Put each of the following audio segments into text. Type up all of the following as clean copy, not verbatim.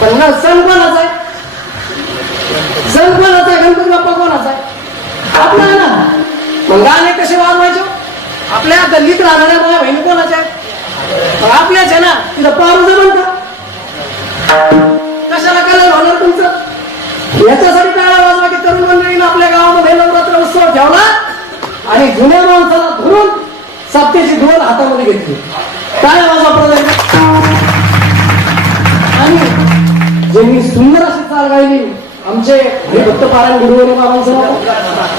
पण ना सण कोणाचा आहे? सण कोणाचा आहे? गणपती बाप्पा कोणाचा आहे? आपला आहे ना. मग गाणे कसे वाजवायचे? आपल्या गल्लीत राहणाऱ्या माझ्या बहिणी कोणाच्या आहेत? मग आपल्याच आहे ना. तिथं पारू जमन का? कशाला कलर होणार तुमचं? याच्यासाठी टाळ्या वाजवा की तरुण मंडळीनं आपल्या गावामध्ये नवरात्र उत्सव ठेवला आणि जुन्या माणसाला धरून सत्तेची धोल हातामध्ये घेतली. टाळ्या वाजवा प्रधान. आणि ज्यांनी सुंदर अशी चाल गायली आमचे हरिभक्त पारायण गुरुवारी बाबांसह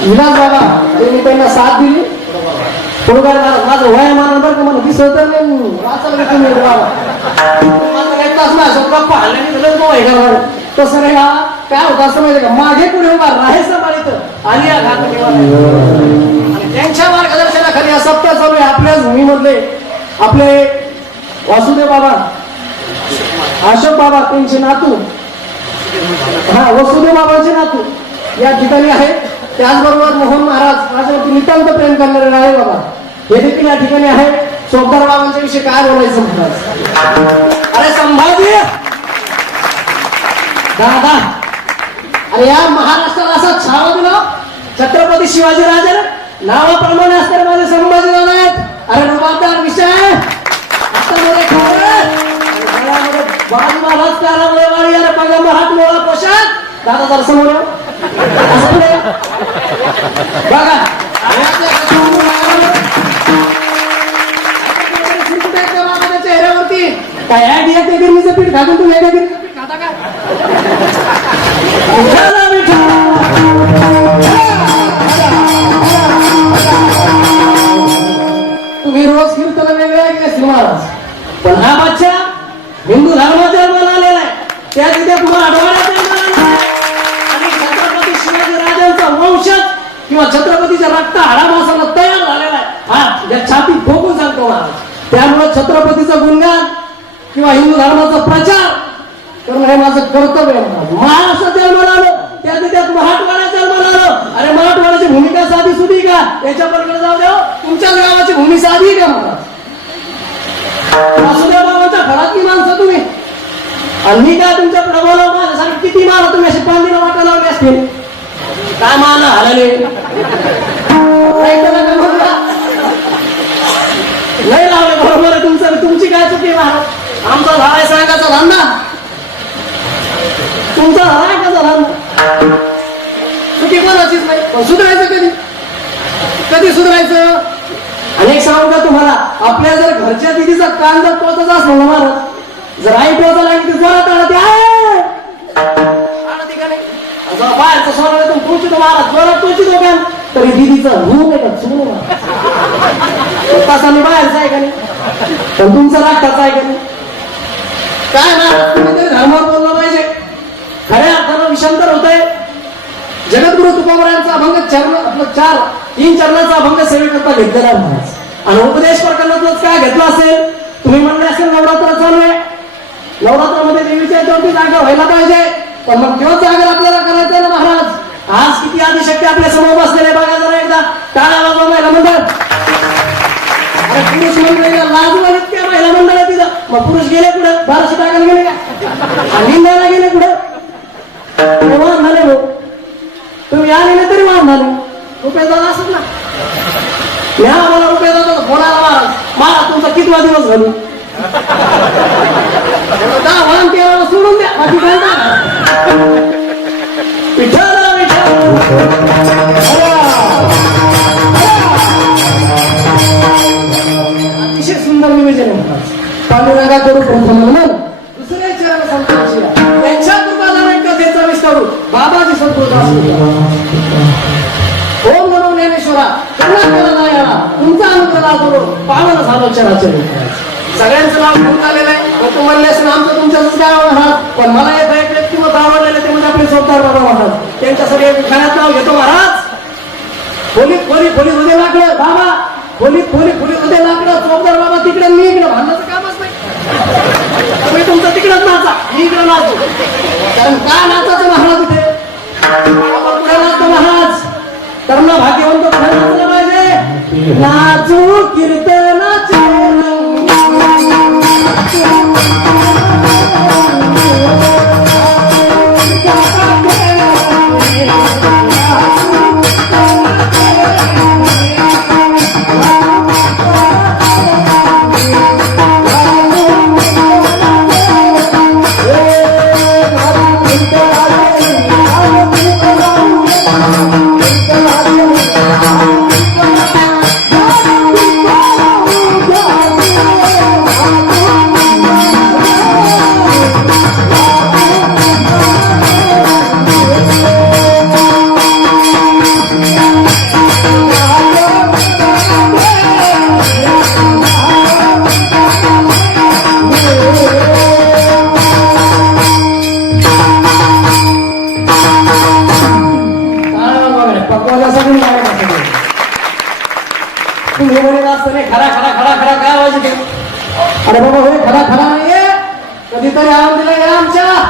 विलास बाबा, त्यांनी त्यांना साथ दिली. थोडं माझं वयामान बरं का मला दिसत तसं नाही. हा काय होतं असं माहिती का, मागे पुढे उभा राहायचं माळीत आणि या घाट आणि त्यांच्या मार्गदर्शनाखाली हा सप्ताह चालू आहे. आपल्याच भूमीमधले आपले वासुदेव बाबा, अशोक बाबा, त्यांचे नातू, हा वसुदेव बाबांचे नातू या ठिकाणी आहेत. त्याचबरोबर मोहन महाराज माझ्यावरती नितांत प्रेम करणारे राहे बाबा हे देखील या ठिकाणी आहेत. चोपदार बाबांच्या विषयी काय बोलायचं महाराज? अरे संभाजी दादा, अरे या महाराष्ट्राला असा छावा दिला छत्रपती शिवाजी राजे नावाप्रमाणे असणारे माझे संभाजी दादा आहेत. अरे रुबाबदार विषय बाजू महाराज कारावाळी अरे पैगंबर हात मोळा पोशाख दादा जर समोर बघा चेहऱ्यावरती काय ऍड येते गिरणीचं पीठ खातो तू वेगळ्या गिरणीचं पीठ खाता का? तुम्ही रोज कीर्तन वेगवेगळे महाराज, पण हा बच्चा हिंदू धर्मात जन्माला आलेला आहे. त्या तिथे पुन्हा आठवड्यात जन्माला आणि छत्रपती शिवाजी राजांचा वंशज किंवा छत्रपतीच्या रक्त हाडामासाला तयार झालेला आहे. हा या छातीत ठोकून सांगतो महाराज. त्यामुळे छत्रपतीचं गुणगान किंवा हिंदू धर्माचा प्रचार करणं हे माझं कर्तव्य आहे. महाराष्ट्रात जन्माला आलो त्या त्यात मराठवाड्यात जन्माला आलो. अरे मराठवाड्याची भूमिका साधी सुधी का? याच्या पलीकडे जाऊ द्या. तुमच्या गावाची भूमी साधी का महाराज? वासुदेव बाबांच्या घरातली माणसं तुम्ही आणि मी काय तुमच्या प्रभाव माझ्यासाठी किती मारा तुम्ही अशी पांडीला वाटा लावली असतील काय माना हलाले नाही लावले. बरोबर आहे तुमचं. तुमची काय चुकी महाराज? आमचा झालाय सांगायचा धंदा, तुमचा झालाय कसा धंदा? चुकी कोणाचीच नाही. पण सुधारायचं कधी? कधी सुधारायचं? अनेक सांगू का तुम्हाला, आपल्या जर घरच्या दिदीचा कान जर टोचाचा असलं ना महाराज, जर आई टोचा लागली तर जोरात आला ते का नाही? बाहेरचं सोडलं तर टोचितो महाराज, जोरात टोचितो कान तरी दिदीचं होऊ नये का चुकू तसा मी बाहेरचा आहे का नाही? पण तुमचं रागताचा आहे का नाही? काय ना तुम्ही धर्मावर बोललं पाहिजे. खऱ्या अर्थानं विषांतर होत आहे. जगद्गुरु तुकोबरायांचा अभंग चरण आपलं 3 चरणाचा अभंग सेवेकरता घेतलेला महाराज आणि उपदेश प्रकरणातच काय घेतलं असेल तुम्ही म्हणले असेल नवरात्र चालू आहे. नवरात्रामध्ये देवीच्या चौथी जागा व्हायला पाहिजे. पण मग किंवा जागर आपल्याला करायचं ना महाराज? आज किती आदिशक्ती आपल्या समोर बसलेले बघा जरा एकदा. टाळ्या वाजवा महिला मंडळ. अरे पुरुष मंडळीला लाजूला इतक्या महिला मंडळ आहे तिथं. मग पुरुष गेले कुठं? 1200 टाकायला गेले का? निंदायला गेले कुठं? वाहन झाले भाऊ. तुम्ही आले नाही तरी वाहन झाले. रुपये दादा असत ना या मला रुपये दादा बोलायला महाराज तुमचा कितवा दिवस घालू? 10 वाहन 13 सोडून द्या. बाकी काय विठ्ठल अतिशय सुंदर निवेदन आहे. पांडुरंगा करू प्रथम म्हणून दुसरे चरण संतांची त्यांच्या कृपादाने कथेचा विस्तारू बाबाजी संतोष ओम नमो ज्ञानेश्वरा करुणा तुमचा अनुग्रह करून पावन झालो चराचर. सगळ्यांचं नाव घेऊन आलेलं आहे. तू म्हणले असं आमचं तुमच्याच गाव आहात. पण मला एक व्यक्तिमत्व आवडलेलं ते म्हणजे आपले चोपदार बाबा महाराज. त्यांच्यासाठी खाण्यात नाव घेतो महाराज. खोलीत उद्या लागलं बाबा, खोलीत उद्या लागलं चोपदार बाबा तिकडे मी इकडे भांडण्याचं कामच नाही. तुम्ही तुमचं तिकडेच नाचा, मी इकडे नाचू. कारण काय नाचाचं महाराज इथे आपण पुढे नाचतो महाराज. तरुण भाग्यवंत पुढे नाचलं पाहिजे. नाचू कीर्तनाचे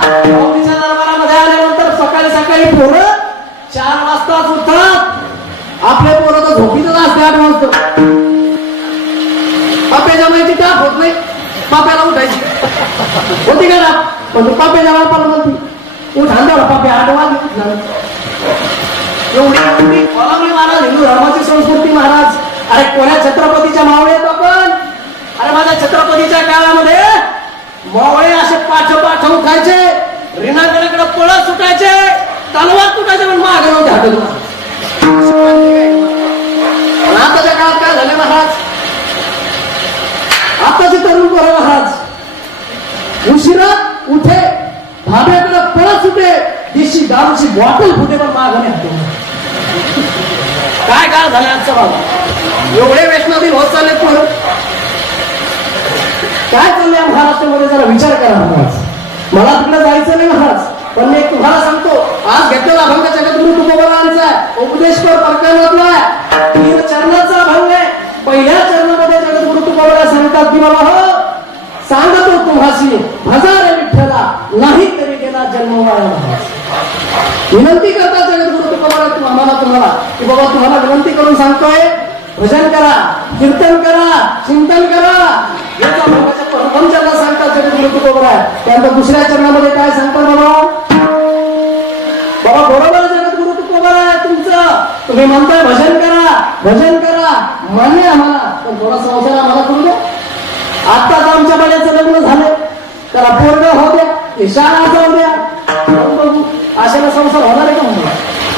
माऊलीच्या दरबारामध्ये आल्यानंतर सकाळी सकाळी पोरं 4 वाजताच उठतात. आपले पोरं तर झोपीतच असते 8 वाजता. पाप्याच्या माहिती टाप होत नाही, पाप्याला उठायची होती का ना, पण तू पाप्याच्या बापाला म्हणते उठ आणला पाप्या 8 वाजले. एवढी कोलामली महाराज, हिंदू धर्माची संस्कृती महाराज. अरे कोण्या छत्रपतीच्या मावळे आहेत आपण? अरे माझ्या छत्रपतीच्या काळामध्ये मावळे असे पाठ उठायचे, रिणाकडे पळत सुटायचे, तलवार तुटायचे, पण मागे नव्हते हाटत. आताच्या काळात काय झाले महाराज? आताचे तरुण पोरं महाराज उशिरा उठे, भाब्याकडे पळत सुटे, देशी दारूची बॉटल फुटे, पण मागे हाते. काय काळ झालं आजचा बाबा? एवढे वैष्णवी होत चालले पोरं. काय चाललंय महाराष्ट्रामध्ये? जरा विचार करा महाराज. मला तिकडे जायचं नाही महाराज, पण मी तुम्हाला सांगतो, आज घेतलेला अभंग जगद्गुरु तुकोबारायांचा उपदेशपर प्रकरणातला 3 चरणाचा अभंग आहे. पहिल्या चरणामध्ये जगद्गुरु तुकोबाराय सांगतात की बाबा हो, सांगतो तुम्हाशी भजा रे विठ्ठला, नाही तरी गेला जन्म वाया. विनंती करता जगद्गुरु तुकोबाराय तुम्हाला की बाबा तुम्हाला विनंती करून सांगतोय, भजन करा, कीर्तन करा, चिंतन करा. याचा भगवाच्या प्रथम चरणात सांगतात जगद्गुरु तुकोबाराय. त्यानंतर दुसऱ्या चरणामध्ये काय सांगतात बाबा? बाबा बरोबर जगद्गुरु तुकोबाराय तुमचं, तुम्ही म्हणताय भजन करा, भजन करा, मान्य आम्हाला, पण थोडा संसार आम्हाला करू द्या. आत्ताच आमच्या बड्याचं लग्न झालं, त्याला पोरगं होऊ द्या, शाळा जाऊ द्या, बघू अशाला संसार होणार आहे का म्हणून?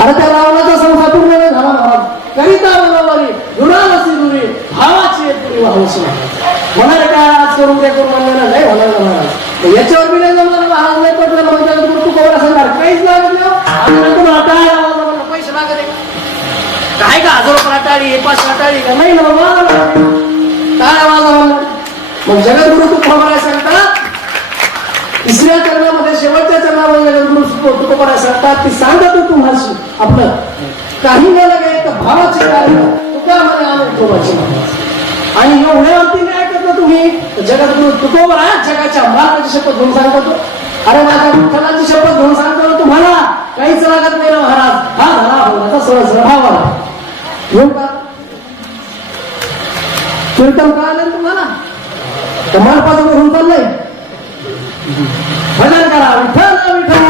अरे त्या रावणाचा संसार पूर्ण नाही झाला महाराज. करिता बनवली गुणावसी दुरी, भावाची पुरी वाहूशी होणार काय? आज करून ते करून म्हणलं नाही होणार महाराज. याच्यावर मी नाही जमणार महाराज, नाही पटलं म्हणून तू कोणाला सांगणार काहीच लागत नाही. तुम्हाला टाळ्या वाजवा, पैसे लागत आहे काय का? 1000 रुपये टाळी, 500 टाळी का? नाही ना बाबा, टाळ्या वाजवा म्हणलं. मग जगद्गुरु तुकोबाराय सांगतात तिसऱ्या चरणामध्ये, शेवटच्या चरणामध्ये जगद्गुरु तुकोबाराय सांगतात की सांगतो तुम्हाशी आपलं काही न लगे तर भावाचे कार्य तुका मध्ये आनंद ठेवायचे महाराज. आणि एवढे अंतिम काय करतो तुम्ही? जगद्गुरु तुकोबाराय जगाच्या मार्गाची शपथ घेऊन सांगतो. अरे माझ्या विठ्ठलाची शपथ घेऊन सांगतो तुम्हाला काहीच लागत नाही ना महाराज. हा झाला भावाचा सहज भावाला घेऊन का कीर्तन कळालं तुम्हाला? तर मालपाचं करून चाललंय. भजन करा, विठ्ठल विठ्ठल.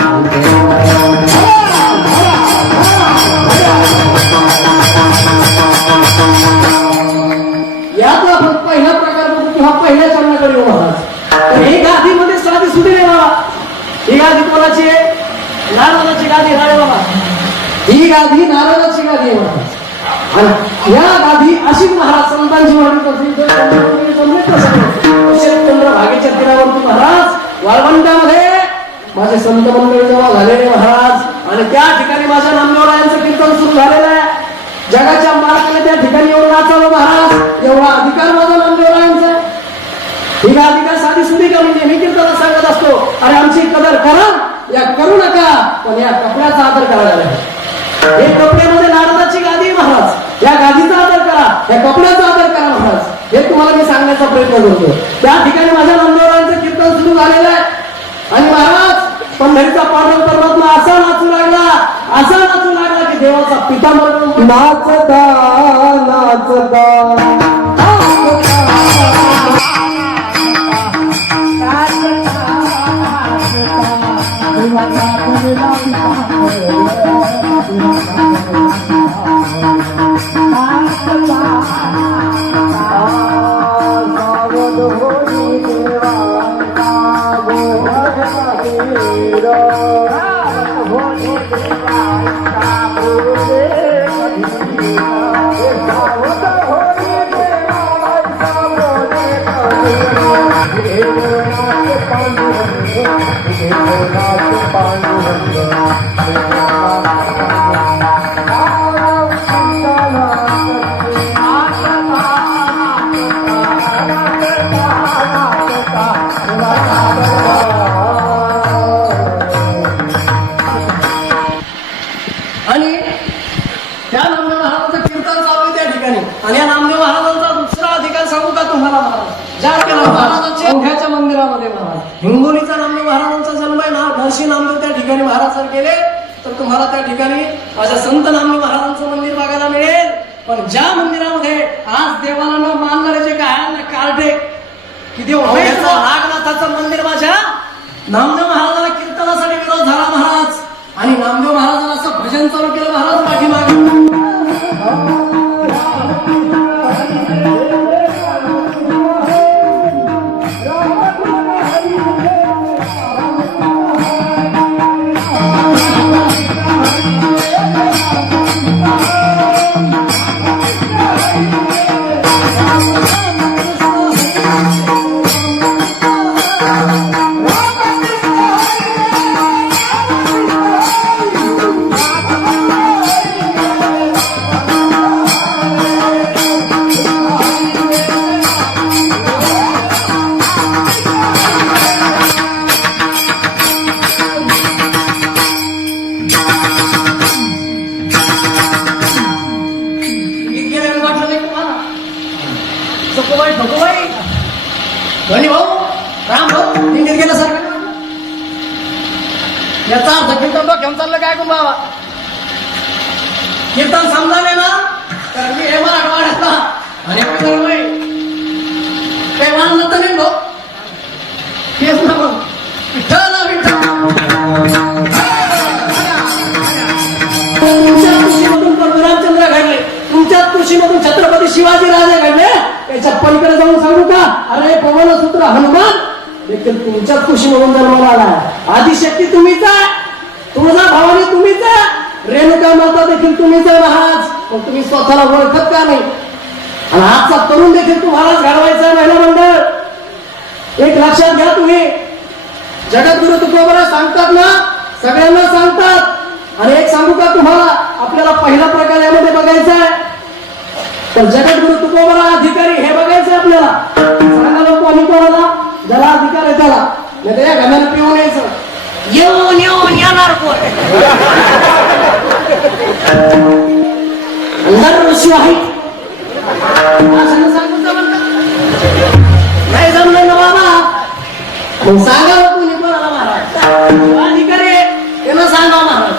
याचा पहिला प्रकार बघू की हा पहिल्या चरणाकडे येऊ महाराज. तर ही गादीमध्ये साधी सुधी नाही बाबा. ही गादी कोणाची आहे? नारदाची गादी आहे बाबा. ही गादी नारदाची गादी आहे महाराज. आणि या गादी अशी महाराज संतांची भागेच्या तीरावरती महाराज वाळवंटामध्ये माझे संत मंडळी जवळ झालेले महाराज. आणि त्या ठिकाणी माझ्या नामदेवरायांचं कीर्तन सुरू झालेलं आहे. जगाच्या मार्गाने त्या ठिकाणी येऊन नाचावं महाराज, एवढा अधिकार माझा नामदेवरायांचा. ही गादी काय साधी सुधी का? म्हणजे मी कीर्तनात सांगत असतो अरे आमची कदर करा या करू नका, पण या कपड्याचा आदर करायला. हे कपड्यामध्ये नारदाची गादी महाराज, या गादीचा आदर करा, या कपड्याचा आदर करा महाराज. हे तुम्हाला मी सांगण्याचा प्रयत्न करतो. त्या ठिकाणी माझ्या नामदेवरायांचं कीर्तन सुरू झालेलं आहे. आणि महाराज पंढरीचा पांडव परमात्मा असा नाचू लागला, असा नाचू लागला की देवाचा पिता म्हणून नाचता नाचता आणि त्या नामदेव महाराजांचं कीर्तन चालू आहे त्या ठिकाणी. आणि या नामदेव महाराजांचा दुसरा अधिकार सांगू का तुम्हाला महाराज? ज्या महाराजांच्या मोठ्याच्या मंदिरामध्ये महाराज हिंगोलीचा नामदेव महाराजांचा जन्म आहे ना, महर्षी नामदेव त्या ठिकाणी महाराज जर गेले तर तुम्हाला त्या ठिकाणी माझ्या संत नामदेव महाराजांचं मंदिर बघायला मिळेल. पण ज्या मंदिरामध्ये आज देवाला न मानणारे जे काय ना कार्टे की देव नागनाथाचं मंदिर माझ्या नामदेव महाराजाला कीर्तनासाठी विरोध झाला महाराज आणि नामदेव महाराजांना असं भजन चालू केलं महाराज पाठीमागे. याचा अर्थ कीर्तन डोक्यावर चाललं काय कोण बाबा कीर्तन समजाले ना तर मी हे मराठवाड्यातला आणि काही मानलं तर नाही भाऊ तेच ना मग विठ्ठल तुमच्या कृषीमधून परशुरामचंद्र घडले तुमच्याच कृषीमधून छत्रपती शिवाजी राजे घडले त्याच्या पलीकडे जाऊन सांगू का अरे पवनसूत्र हनुमान देखील तुमच्याच कृषीमधून जन्माला आला आदिशक्ती तुम्हीच आहे तुळजा भवानी तुम्हीच आहे रेणुका माता देखील तुम्हीच आहे महाराज पण तुम्ही स्वतःला ओळखत का नाही आणि आजचा तरुण देखील तुम्हालाच घडवायचा आहे महिला मंडळ एक लक्षात घ्या तुम्ही जगद्गुरु तुकोबरा सांगतात ना सगळ्यांना सांगतात आणि एक सांगू का तुम्हाला आपल्याला पहिला प्रकार यामध्ये बघायचा आहे तर जगद्गुरु तुकोबरा अधिकारी हे बघायचे आपल्याला सांगा लोक आणि कोणाला ज्याला अधिकार आहे त्याला नाही तर या घराला पिऊन यायचं येऊन येऊन येणार कोण ऋषी आहे नाही जमलं ना बाबा मग सांगा कोणी कोणाला महाराज अधिकारी त्यांना सांगा महाराज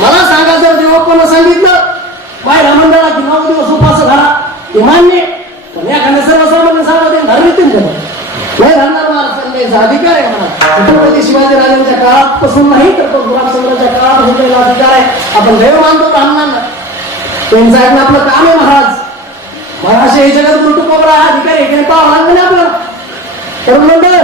मला सांगा जर देवप्पानं सांगितलं बाहेर मंडळा की 9 दिवस उपास घाला ते मान्य पण एखाद्या सर्वसामान्य सांगा ते घर येतील का नाही राहणार महाराज अधिकार आहे मला छत्रपती शिवाजी राजांच्या काळापासून नाही तर तो गुलाबचंद्राच्या काळापासून त्याला अधिकार आहे आपण देव मानतो ब्राह्मणांना त्यांचं ऐकणं आपलं काम आहे महाराज मला असे हे जगद्गुरु तुकोबरा अधिकारी आहे पाहावं लागलं नाही आपलं तर मंडळ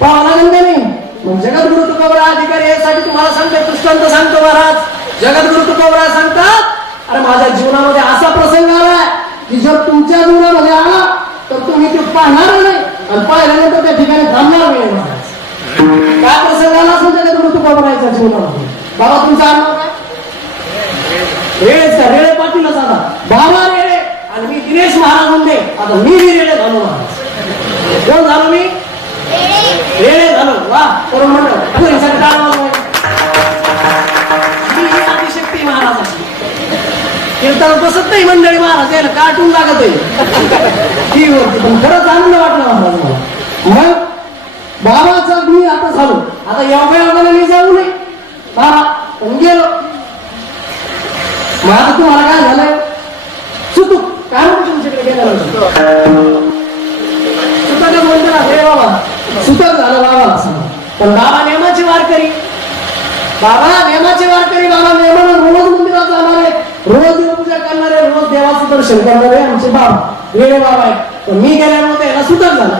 पाहावं लागेल का नाही मग जगद्गुरु तुकोबरा अधिकारी यासाठी तुम्हाला सांगते दृष्टांत सांगतो महाराज जगद्गुरु तुकोबरा सांगतात अरे माझ्या जीवनामध्ये असा प्रसंग आलाय की जर तुमच्या जीवनामध्ये आला तर तुम्ही ते पाहणार नाही आणि पाहिल्यानंतर त्या ठिकाणी थांबणार नाही महाराज काय प्रसंग आला असेल जगद्गुरु तुकोबराच्या जीवनामध्ये बाबा तुमचा आडनाव काय रेळेच का रेळे पाटीलच आता बाबा रेळे आणि मी दिनेश महाराज म्हणते आता मी रेळे झालो महाराज कोण झालो मी रेळे झालो वा करून म्हणलं आदिशक्ती महाराजाची कीर्तन बसत नाही मंडळी महाराज यायला कार्टून लागत आहे टीव्हीवरती पण खरंच आनंद वाटला महाराज मला मग बाबाचा मी आता झालो आता योगायोगाने मी जाऊ नये बाबा पण गेलो मग आता तुम्हाला काय झालंय सुतूक काय म्हणतो तुमच्याकडे गेलं सुतक म्हणतो हे बाबा सुतक झालं बाबा पण बाबा नेमाचे वारकरी बाबा नेमाचे वारकरी बाबा नेमानं रोज मंदिरात जाणारे रोज पूजा करणारे रोज देवाचं दर्शन करणारे आमचे बाबा वेळे बाबा आहे पण मी गेल्यामुळे याला सुतक झालं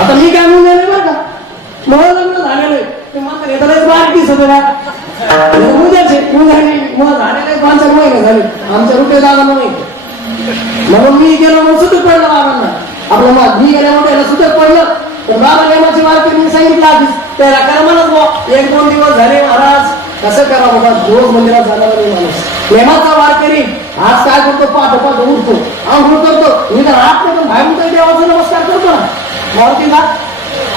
आता मी काय म्हणून गेले बरं का मला लग्न झालेलं ते मात्र येतानाच बारकीच होते ना उद्याचे उद्याने मग झालेले 5 महिने झाले आमच्या रुपये दादा नाही म्हणून मी गेलो म्हणून सुतक पडलं बाबांना आपलं मग मी गेल्यामुळे याला सुतक पडलं तर बाबा नेमाचे वारकरी मी सांगितलं आधीच त्याला करा म्हणत 1-2 दिवस झाले महाराज कसं करा बाबा रोज मंदिरात जाणार नाही माणूस नेमाचा वारकरी आज काय करतो पाठ उठतो आंघोळ करतो मी तर हात पण बाहेर उठतो देवाचा नमस्कार करतो ना मारुतीला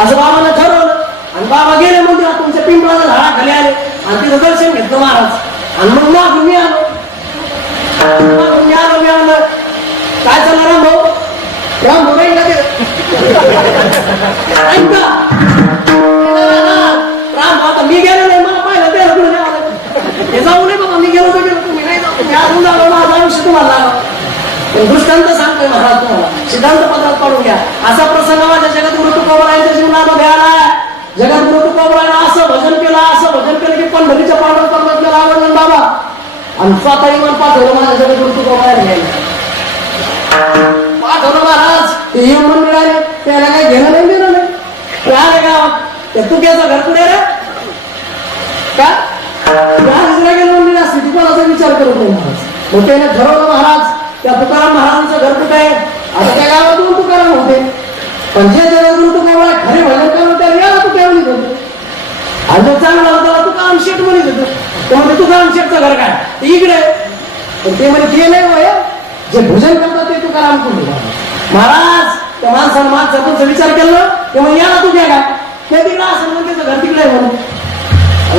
असं बाबांना ठरवलं आणि बाबा गेले मंदिरात तुमच्या पिंपळाच्या झाडाखाली आले आणि तिथं दर्शन घेतलं महाराज आणि मग मागून मी आलो काय चाललं राम भाऊ नाही का ते राम भाऊ आता मी काढून घ्या. असा प्रसंग माझ्या जगद्गुरु तुकोबारायांच्या जीवनामध्ये आलाय. जगद्गुरु तुकोबारायांना असं भजन केलं की पंढरीच्या पांडुरंगाला आवडलं बाबा, आणि स्वतः इमान पाठवलं माझ्या जगद्गुरु तुकोबारायांनी घ्यायला. पाठवलं महाराज, ते येऊन मिळाले, त्याला काही घेणं नाही देणं नाही. ते आले गावात, त्या तुक्याचं घर कुठे रे का गेलं मंदिर असते ती कोणाचा विचार करत नाही महाराज. मग त्याने ठरवलं महाराज, त्या तुकाराम महाराजांचं घर कुठे आहे. आता त्या गावातून तुकाराम होते, पण जे जगद्गुरु तुकोबाराय खरे भजन करत त्या वेळेला तू त्यावेळी होते. आणि जो चांगला होता तुकाराम शेठ म्हणत होतं, त्यामध्ये तुकाराम शेठचं घर काय ते इकडे. पण ते म्हणजे ते नाही वय जे भजन करतात ते तुकाराम कुठे. महाराज त्या माणसाचा विचार केला ते म्हणजे याला तू घ्या काय ते तिकडे असं म्हणून त्याचं घर तिकडे आहे म्हणून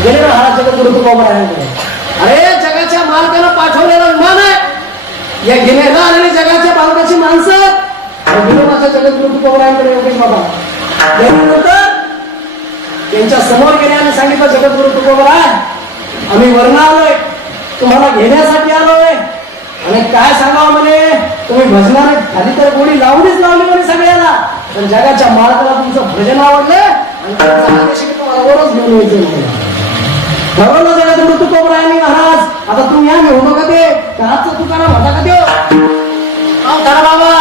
गेले ना महाराज जगद्गुरु तुकोबारायांकडे. अरे जगाच्या मालकानं पाठवलेला विमान आहे, या घेण्याला आलेली जगाच्या मालकाची माणसं विनोदाच्या जगद्गुरु तुकोबारायांकडे योगेश बाबा गेल्यानंतर त्यांच्या समोर गेले आणि सांगितलं, जगद्गुरु तुकोबाराय आम्ही वर्ण आलोय, तुम्हाला घेण्यासाठी आलोय. आणि काय सांगावं म्हणे, तुम्ही भजनाने खाली तर गोडी लावलीच लावली म्हणे सगळ्याला, पण जगाच्या मालकाला तुमचं भजन आवडलं आणि तुम्हाला वरच घेऊन यायचं. ठरवलं जगद्गुरु तुकोबारायांनी महाराज, आता तुम्ही आम्ही होतो का ते घराचं तुकाराम होता का ते धरा बाबा.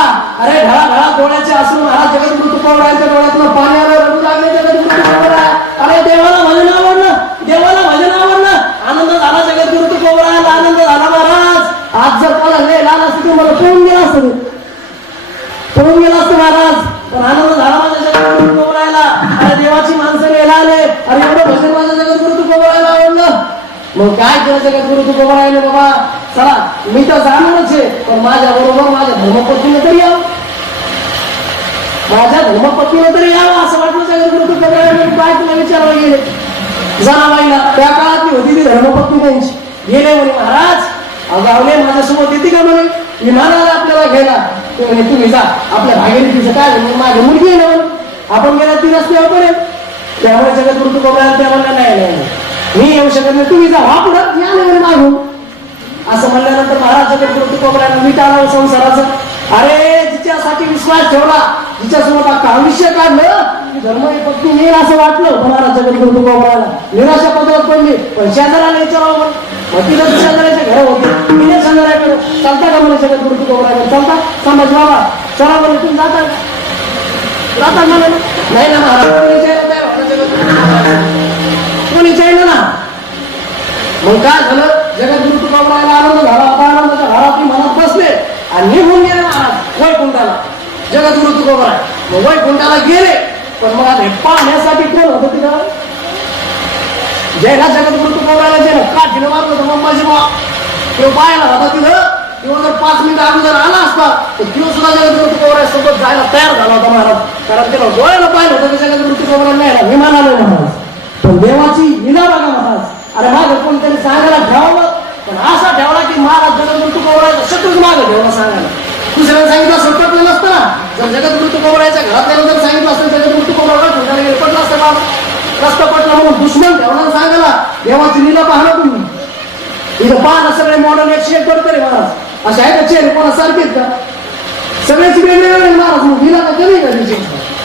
अरे ढळा ढळा डोळ्याचे असून महाराज जगद्गुरु तुकोबारायांच्या डोळ्यातून पाणी आलं, रडू लागले जगद्गुरु तुकोबाराय. अरे देवाला भजन आवडलं, देवाला भजन आवडलं, आनंद झाला जगद्गुरु तुकोबारायांना, आनंद झाला महाराज. आज जर कोणा लय लहान असते मला पळून गेला असतं, पळून गेला असतं महाराज, पण आनंद झाला माझ्या जगद्गुरु तुकोबारायला. अरे देवाची माणसं यायला आले, अरे एवढं भजन माझ्या जगद्गुरु तुकोबारायला आवडलं. मग काय केलं जगद्गुरु तुकोबारायने, बाबा चला मी तर जाणारच आहे, पण माझ्या बरोबर माझ्या धर्मपत्नीने तरी यावं, माझ्या धर्मपत्नीने तरी यावं असं वाटलं जगद्गुरु तुकोबारायने. काय तुला विचारायला गेले जनाबाईला, त्या काळात होती ती धर्मपत्नी त्यांची. गेले म्हणे महाराज अगावले माझ्यासोबत येते का म्हणे, विमानाला आपल्याला घ्यायला. ते म्हणे तुम्ही जा, आपल्या भागीरथीचं काय माझी मुलगी आहे ना म्हणून, आपण गेला ती रस्त्यावर पडेल. त्यामुळे जगद्गुरु तुकोबाराय त्या म्हणला नाही मी येऊ शकत नाही, तुम्ही जा हा पुढं या नाही मागून. असं म्हणल्यानंतर महाराज जगद्गुरु तुकोबारायांना मीठ आलं संसाराचं. अरे जिच्यासाठी विश्वास ठेवला, जिच्यासोबत अख्खा आयुष्य काढलं, धर्मही पत्नी येईल असं वाटलं महाराज जगद्गुरु तुकोबारायला. निराशा पत्रात पडली, पण शेजाराला विचारावं मग तिला शेजाऱ्याचे घर होते, तिने शेजाऱ्याकडे चालता का म्हणे जगद्गुरु तुकोबारायकडे चालता समज बाबा चला म्हणे तुम्ही जाता म्हणे नाही ना महाराज कोणी चाललं ना. मग काय झालं जगद्गुरु तुकोबारायला आनंद झाला, आनंदाच्या घरात मनात बसले आणि निघून गेले महाराज वैकुंठाला. जगद्गुरु तुकोबाराय मग वैकुंठाला गेले, पण मग आता पाहण्यासाठी कोण होतं तिथं, जयला जगद्गुरु तुकोबारायला जे काठीनं मारलं होतं अंबाजी बाबा, तो पाहायला होता तिथं. किंवा जर 5 मिनिटं अगोदर आला असता तर किंवा सुद्धा जगद्गुरु तुकोबाराय सोबत जायला तयार झाला होता महाराज. कारण त्याला डोळ्याला पाहिलं होतं की जगद्गुरु तुकोबाराय नाही विमान आलं महाराज. पण देवाची लीला बघा महाराज. अरे मागं कोणतरी सांगायला ठेवावं, पण असा ठेवला की महाराज जगद्गुरु तुकोबारायचा शत्रूच मागं ठेवला सांगायला. दुसऱ्याने सांगितलं असं पटलं नसतं ना, जर जगद्गुरु तुकोबारायच्या घरातल्याला जर सांगितलं असतं जगद्गुरु तुकोबाराय ठेवण्याला गेले पटलं असतं बाबा. रस्ता पटला म्हणून दुश्मन ठेवणार सांगायला. देवाची लीला पाहणं तुम्ही इथं पाहणं सगळे मॉडर्न 101 बरोबर महाराज. असे आहे का चेहरे कोणा सारखेच का, सगळ्याची वेगवेगळे महाराज. मग लीला का कमी का तिची.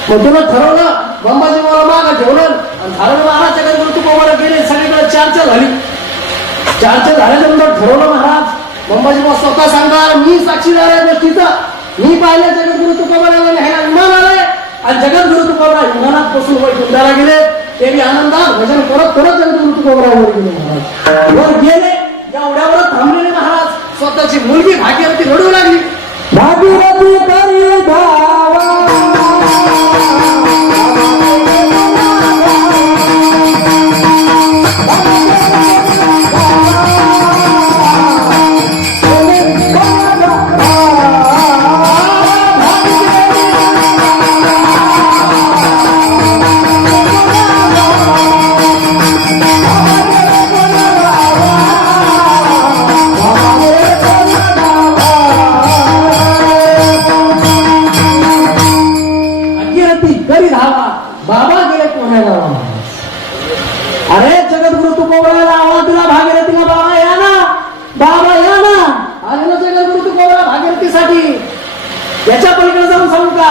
मग तुला ठरवलं अंबाजी मला मागं ठेवलं आणि झालं महाराज जगद्गुरु तुकोबाराय गेले. सगळीकडे चर्चा झाली, चर्चा झाल्यानंतर ठरवलं महाराज अंबाजी बाबा स्वतः सांगणार मी साक्षीदार आहे गोष्टीचा. मी पाहिलं जगद्गुरु तुकोबारायला न्यायला विमान आलंय आणि जगद्गुरु तुकोबाराय विमानात बसून वैकुंठाला गेले. ते बी आनंदात भजन करत करत जगद्गुरु तुकोबाराय वर गेले महाराज. वर गेले एवढ्यावर थांबलेले महाराज. स्वतःची मुलगी भागीरथी रडू लागली. भागीरथी करी धावा बाबा गेले पुण्याला. अरे जगद्गुरु तुकोबारायला आवाज दिला भागीरथीला, बाबा या ना, बाबा या ना. आले ना जगद्गुरु तुकोबाराय भागीरथीसाठी. याच्या पलीकडे जाऊन सांगू का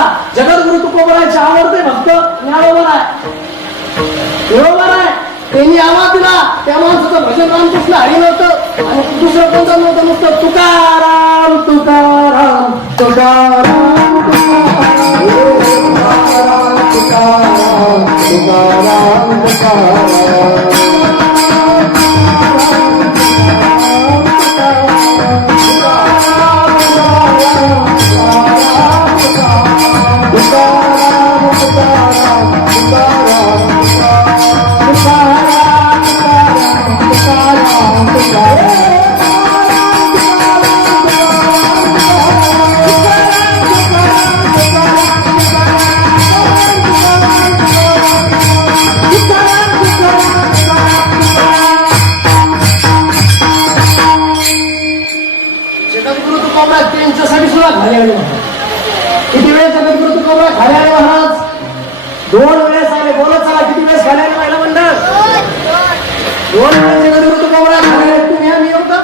बरोबर आहे. त्यांनी आवाज दिला त्या माणसाचं भजन रामकृष्ण हरी नव्हतं आणि दुसरं कोणतं नव्हतं, नुसतं तुकाराम तुकाराम तुकाराम तुकाराम तुकाराम तुकाराम तुकाराम जगद्गुरु तुकोबा त्यांच्यासाठी सुद्धा खाली आले महाराज. किती वेळेस जगद्गुरु तुकोबा खाली आले महाराज? 2 वेळेस आले. बोलत चला किती वेळेस खाली आले महिला मंडळ? 2 वेळेस जगद्गुरु तुकोबा खाली आले. तुम्ही आम्ही येऊ का?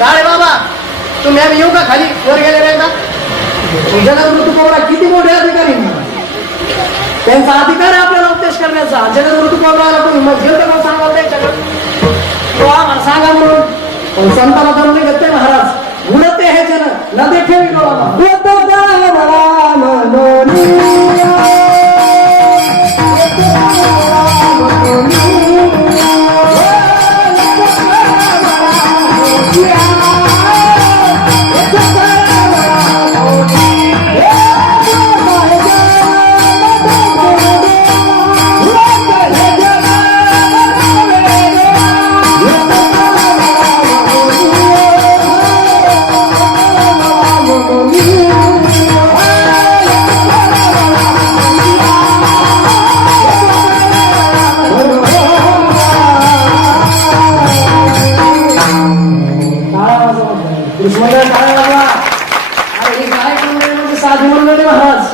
राळे बाबा तुम्ही आम्ही येऊ का खाली? वर गेले नाही का? जगद्गुरु तुकोबा किती मोठे अधिकारी महाराज. त्यांचा अधिकार आहे आपल्याला उपदेश करण्याचा. जगद्गुरु तुकोबाला कोणी मग गेलं तर सांगा त्यांच्याकडे तो आम्हाला सांगा म्हणून. पण संताला जमले घेते महाराज उडते हे जन न देखे महाराज.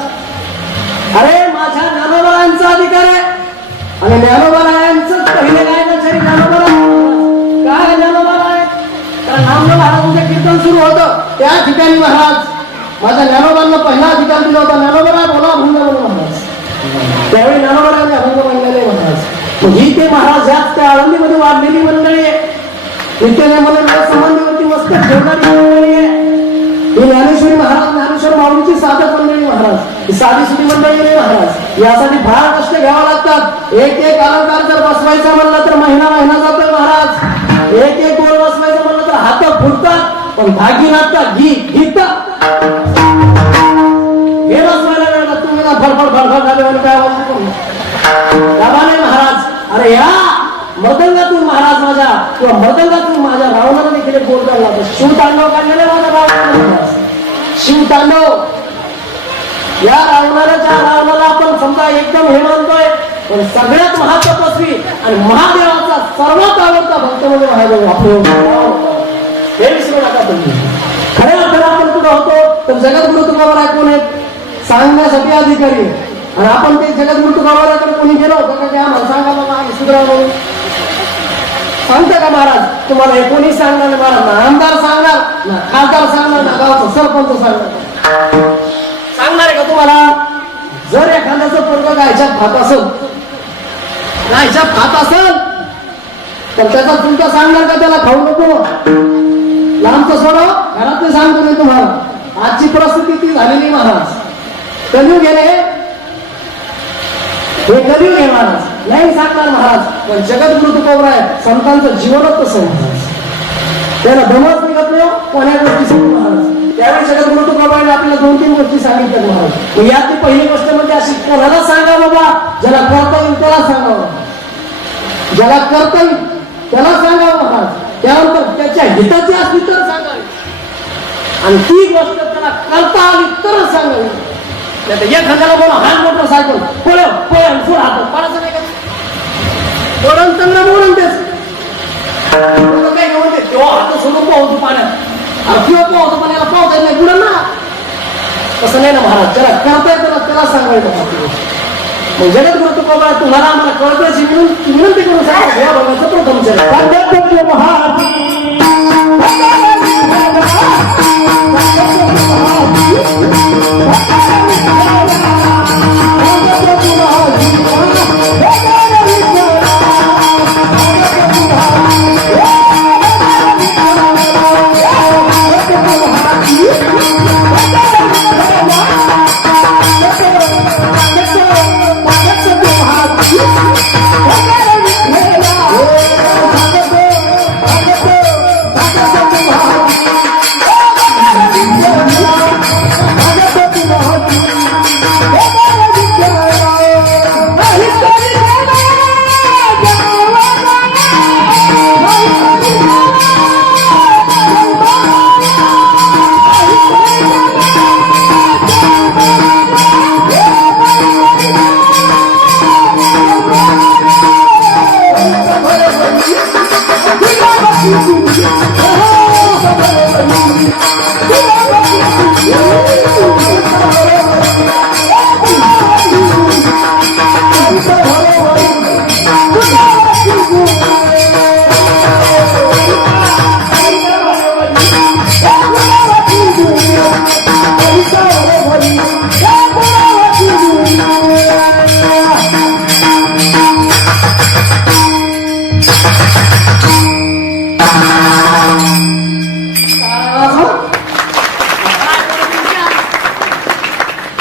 अरे माझ्या ज्ञानोबारायांचा अधिकार आहे आणि ज्ञानोबारायांचं पहिले गायनाचारी ज्ञानोबारा. काय ज्ञानोबारा आहे? कारण नामदेव महाराजांचं कीर्तन सुरू होतं त्या ठिकाणी महाराज माझ्या ज्ञानोबांना पहिला अधिकार दिला होता. ज्ञानोबारा बोला भंग म्हणून महाराज. त्यावेळी ज्ञानोबारांनी अभंग म्हणलेले महाराज. ही ते महाराज याच त्या आळंदीमध्ये वाढलेली मंडळी आहे. नित्याने मला संबंधीवरती मस्तक ठेवणारी मंडळी आहे. ही ज्ञानेश्वरी महाराज ज्ञानेश्वर माऊलीची साधक मंडळी महाराज. ही साधी सुधी मंडळी नाही महाराज. यासाठी फार कष्ट घ्यावं लागतात. एक एक अलंकार जर बसवायचा म्हणलं तर महिना जातोय महाराज. एक एक गोल बसवायचं म्हणलं तर हात फुटतात. पण धागी लागतात गीत हे बसवायला वेळ तुम्ही ना फडफड झाले आणि काय नाही महाराज. अरे या मृदंगातून महाराज माझ्या किंवा मृदंगातून माझ्या रावणाला देखील एक बोल काढला होता. शिवतांडव काढलेलं माझ्या रावणाला. शिवतांडव या रावणाला आपण समजा एकदम हे मानतोय पण सगळ्यात महातपस्वी आणि महादेवाचा सर्वात आवडता भक्त म्हणजे महादेव. हे विसरू नका तुम्ही. खऱ्या अर्थाने आपण कुठं होतो तर जगद्गुरु तुकोबा कोण आहेत सांगण्यासाठी अधिकारी. आणि आपण ते जगद्गुरु तुकोबाकडे कोणी गेलो होतं का आम्हाला सांगा बाबा आम्ही सुधरा म्हणून सांगता का महाराज? तुम्हाला हे कोणी सांगणार नाही महाराज. ना आमदार सांगणार ना खासदार सांगणार ना गावचा सरपंच सांगणार आहे का तुम्हाला? जर एखाद्याचं पोरग गायच्यात खात असेल तर त्याचा तुमचा सांगणार का त्याला खाऊ नको? लांबचं सोडव घरात ते सांगतो मी तुम्हाला. आजची परिस्थिती ती झालेली महाराज. कलियुग गेले हे कलियुग आहे महाराज. नाही सांगणार महाराज. पण जगद्गुरु तुकोबा संतांचं जीवनच तसं महाराज. त्याला दमच निघत नाही कोण्या गोष्टी सांगू महाराज. त्यावेळी जगद्गुरु तुकोबाने आपल्याला 2-3 गोष्टी सांगितल्या महाराज. यातली पहिली गोष्ट म्हणजे अशी कोणाला सांगा बाबा ज्याला करता येईल त्याला सांगावं. ज्याला करता येईल त्याला सांगावं महाराज. त्यानंतर त्याच्या हिताची असली तर सांगावी आणि ती गोष्ट त्याला करता आली तर सांगावी. एखाद्याला बोला हा मोटरसायकल पळ सोड हात पडायचं नाही का? बोलून चांगलं बोलून तेच काय घेऊन ते तेव्हा हात सोडून पोहतो पाण्यात किंवा पोहतो पाण्याला पोहता येत नाही बुडन ना. तसं नाही ना महाराज. त्याला करता येतं त्याला सांगायचं. मग जगद्गुरु तुकोबा तुम्हाला आम्हाला कळकळची विनंती करून सांगा या भागाचं प्रथम जग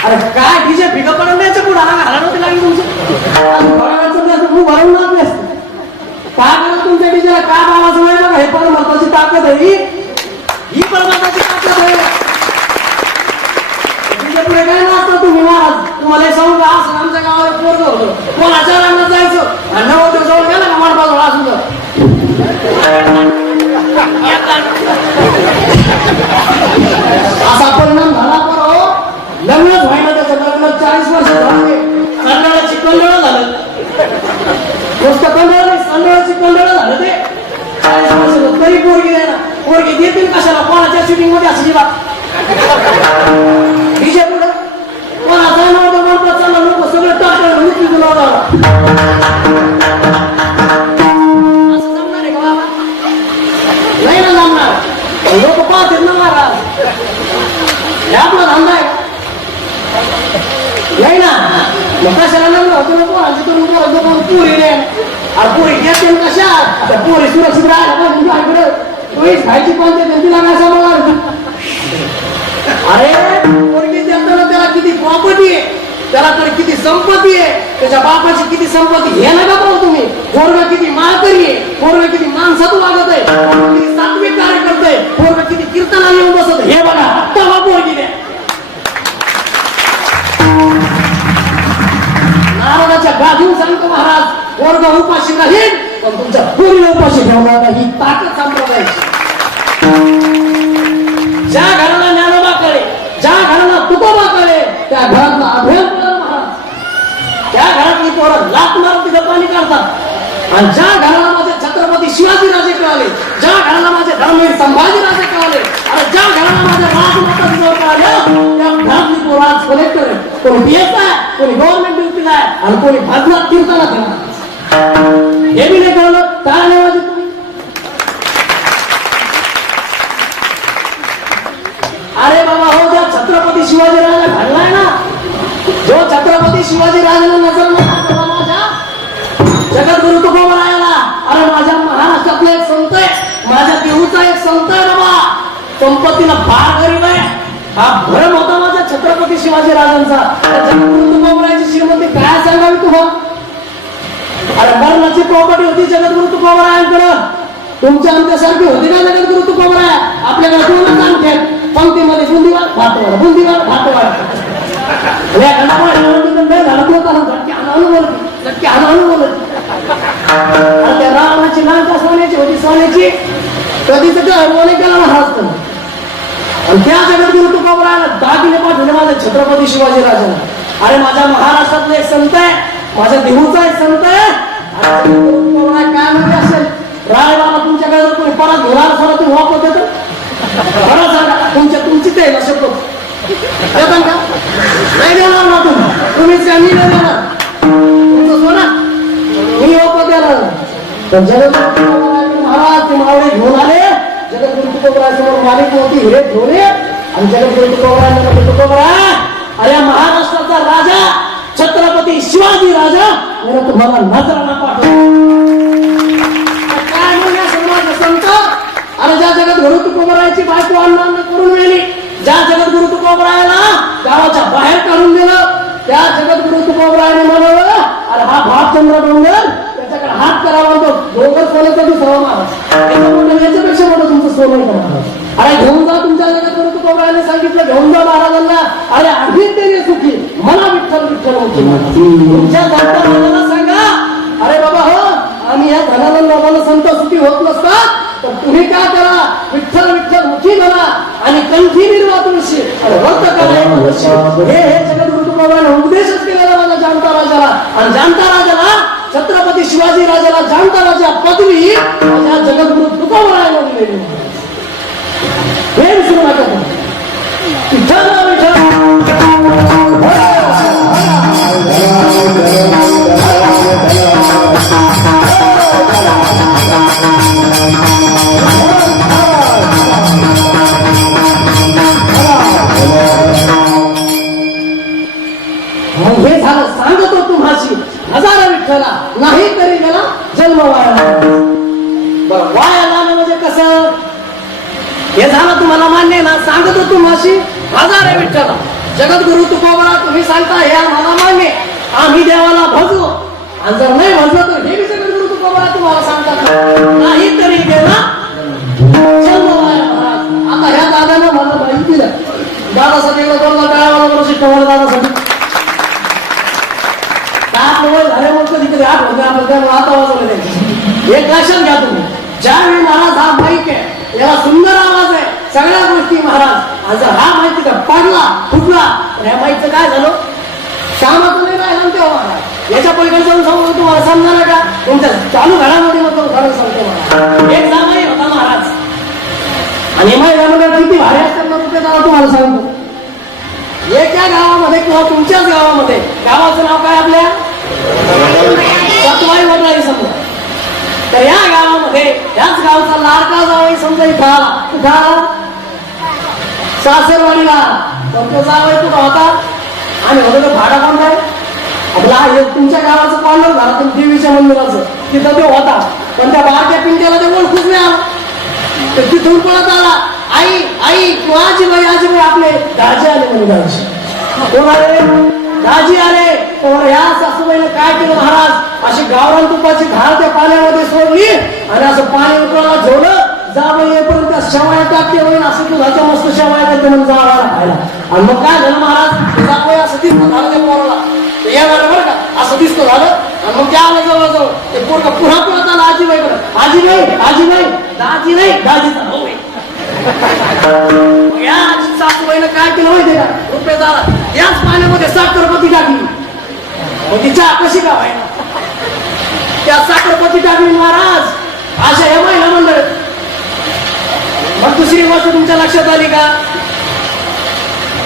अरे काय डीजे भिगा पडून द्यायचं पुढे घाला नव्हती लागली तुमचं खूप भरून नाच नाही काय करा तुमच्या डीजेला काय बाबाचं नाही बघा हे परमात्माची ताकद आहे ही परमात्माची ताकद आहे डीजे पुढे काय नसतं तुम्ही महाराज तुम्हाला हे सांगू का असं आमच्या गावाला पोरग होतं कोणाच्या लग्नात जायचं आणि नवरदेव जवळ गेला का माडपाजवळ असू असा परिणाम झाला पण लग्नच व्हायला त्याचं लग्न 40 वर्ष झाले कंडळाची कंडळ झालं नुसतं कंडळ नाही कंडळाची कंडळ झालं ते 40 वर्ष तरी पोरगी नाही ना पोरगी देतील कशाला कोणाच्या शूटिंग मध्ये असायची बात डीजे पुढं कोणाचा नव्हतं म्हणतात चालला लोक सगळं टाकलं मृत्यू तुला असं जमणार आहे का बाबा नाही ना जमणार लोक पाहतात ना महाराज हे आपला धंदा आहे नाही ना मग कशाला लग्न होतं नको आणि करून कोण पुरी रे अरे पुरी घेते कशा पुरी सुरक्षित राहायला तुमच्याकडे तोच खायची कोणत्या तिला काय सांभाळणार अरे पोरगी देताना त्याला किती प्रॉपर्टी आहे त्याला तर किती संपत्ती आहे त्याच्या बापाची किती संपत्ती हे नका पाहू तुम्ही पोरगा किती माळकरी आहे पोरगा किती माणसात वागत आहे किती सात्विक कार्य करतोय पोरगा किती कीर्तनाला येऊन बसत हे बघा तेव्हा पोरगी द्या नारदाच्या गाठून सांगतो महाराज पोरगा उपाशी राहील पण तुमच्या पोरीला उपाशी ठेवणार ही ताकद संप्रदायाची ज्या घराला ज्ञानोबा कळे ज्या घराला तुकोबा कळे त्या घरातला अभ्यास महाराज त्या घरातली पोरं लात मारून तिथं पाणी काढतात आणि ज्या घराला माझे छत्रपती शिवाजी राजे कळाले ज्या घराला माझे धर्मवीर संभाजी राजे कळाले आणि ज्या घराला माझे राजमाता जिजाऊ कळाले त्या घरातली पोरं आज कलेक्टर आहे कोणी पीएस आहे कोणी गव्हर्नमेंट ड्युटीला आहे आणि कोणी भाजनात कीर्तनात आहे हे बी नाही कळलं काय नाही वाजत तुम्ही अरे बाबा हो ज्या छत्रपती शिवाजी राजा घडलाय ना जो छत्रपती शिवाजी राजाला नजर नाही माझ्या जगद्गुरु तुकोबरायाला अरे माझ्या महाराष्ट्रातला एक संत आहे माझ्या देऊचा एक संत आहे बाबा संपत्तीला फार गरीब आहे हा भरम होता माझ्या छत्रपती शिवाजी राजांचा जगद्गुरु तुकोबरायाची श्रीमंती काय सांगावी तुम्हाला अरे मरणाची प्रॉपर्टी होती जगद्गुरु तुकोबरायांकडे तुमच्या आमच्यासारखी होती ना जगद्गुरु तुकोबराया आपल्याकडे दोनच आणखे पंक्तीमध्ये बुंदीवाड भातवाड बुंदीवाड भातवाड त्या रावणाची लंका सोन्याची होती सोन्याची कधीच घर केला महाराज आणि त्या जगद्गुरु तुकोबरायाला दागिने पाठवले माझ्या छत्रपती शिवाजी राजांना अरे माझ्या महाराष्ट्रातला एक संत आहे माझ्या देहूचा एक संत आहे काय म्हणजे असेल राय बाबा तुमच्याकडे जर कोणी परत घेणार सोडा तुम्ही वापरत येतं खरं सांगा तुमची ते शपथ देतात का नाही देणार ना तुम्हीच काय मी नाही देणार तुमचं सोना मी वापरत येणार तर जगद्गुरु महाराज ते मावळे घेऊन आले जगद्गुरु तुकोबरायासमोर मालिक होती हिरे ठेवले आणि जगद्गुरु तुकोबरायांना तुकोबराय अरे महाराष्ट्राचा राजा छत्रपती शिवाजी राजा मला तुम्हाला नजराना पाठवतो काय म्हणण्या समाज संत अरे ज्या जगद्गुरु तुकोबरायाची बायको अण्णांना करून मिळाली ज्या जगद्गुरु तुकोबरायाला गावाच्या बाहेर काढून दिलं त्या जगद्गुरु तुकोबरायाने म्हणावं अरे हा भातचंद्र डोंगर त्याच्याकडे हात करावा तो डोंगर सोन्याचा दुसरा महाराज याच्यापेक्षा मोठं तुमचं सोनं महाराज अरे घेऊन जा तुमच्या जगद्गुरु तुकोबरायाने सांगितलं घेऊन जा महाराजांना अरे आधी ते सुखी मला विठ्ठल विठ्ठल होती तुमच्या धर्माला सांगा अरे बाबा हो आम्ही या धनानंद बाबाला संत सुखी होत नसतात तर तुम्ही काय करा विठ्ठल विठ्ठल मुखी करा आणि कंठी निर्वा तुळशी आणि व्रत करा हे जगद्गुरु तुकोबरायाने उपदेशच केलेला माझ्या जाणता राजाला आणि जाणता राजाला छत्रपती शिवाजी राजाला जाणता राजा पदवी माझ्या जगद्गुरु तुकोबरायाला दिलेली हे विसरू नका तुम्ही. विठ्ठल हे झालं सांगतो तुम्हाशी हजारा विठ्ठला नाही तरी गेला जन्म वाया. बरं वाया जाणं म्हणजे कसं हे झालं तुम्हाला मान्य ना. सांगतो तुम्हाशी हजारा विठ्ठला जगद्गुरु तुकोबरा तुम्ही सांगता हे आम्हाला मान्य आम्ही देवाला भजू आणि जर नाही भजलं तर हे जगद्गुरु तुकोबरा तुम्हाला सांगतात नाही तरी गेला जन्म वाया. महाराज आता ह्या दादानं मला माहिती दिलं दादासाठी दोनला काय शिकवलं दादासाठी कधी कधी आठवते आता वाजवलं एक लक्षात घ्या तुम्ही. ज्यावेळी महाराज हा माईक आहे याला सुंदर आवाज आहे सगळ्या गोष्टी महाराज जर हा माहिती का पडला फुटला तर ह्या माईकचं काय झालं कामाचं नाही राहिलं तेव्हा महाराज. याच्या पलीकडे जाऊन सांगू तुम्हाला समजा ना का तुमच्या चालू घडामध्ये मग उदाहरण सांगतो मला. एक जामाई होता महाराज आणि महिला किती भारी असतात ना ते तुम्हाला सांगतो. एका गावामध्ये किंवा तुमच्याच गावामध्ये गावाचं नाव काय आपल्या सतवाई वडराई समजा. तर या गावामध्ये याच गावचा लाडका जावई समजा इथं आला कुठं आला सासरवाडीला. तर तो जावई कुठं होता आणि होतं तो भाडा कोण आहे आपला तुमच्या गावाचं पांडव घरातून देवीच्या मंदिराचं तिथं तो होता. पण त्या बारक्या पिंट्याला ते ओळखूच नाही आला. तर तिथून पळत आला आई आई तू आजीबाई आपले दाजी आले म्हणे. दाजी कोण आले दाजी आले. तर ह्या सासूबाईने काय केलं महाराज अशी गावरान तुपाची धार त्या पाण्यामध्ये सोडली आणि असं पाणी उकळायला झोडलं जावं येईपर्यंत त्या शेवाया टाकते होईल असं दुधाच्या मस्त शेवाया करते म्हणून जावायला खायला. आणि मग काय झालं महाराज जावं असं दिसतं झालं त्या पोराला येणार बरं का असं दिसतं झालं. आणि मग त्या आलं जवळजवळ ते पोरगा पुन्हा पळत आला आजीबाईकडे आजीबाई दाजी नाही दाजीचा भाऊ आहे. या सासूबाईनं काय केलं माहितीये का रुपये झाला याच पाण्यामध्ये साखरपती टाकली. मग ती चहा कशी का व्हायला त्या साखरपती टाकली महाराज. अशा हे महिला मंडळ. मग दुसरी गोष्ट तुमच्या लक्षात आली का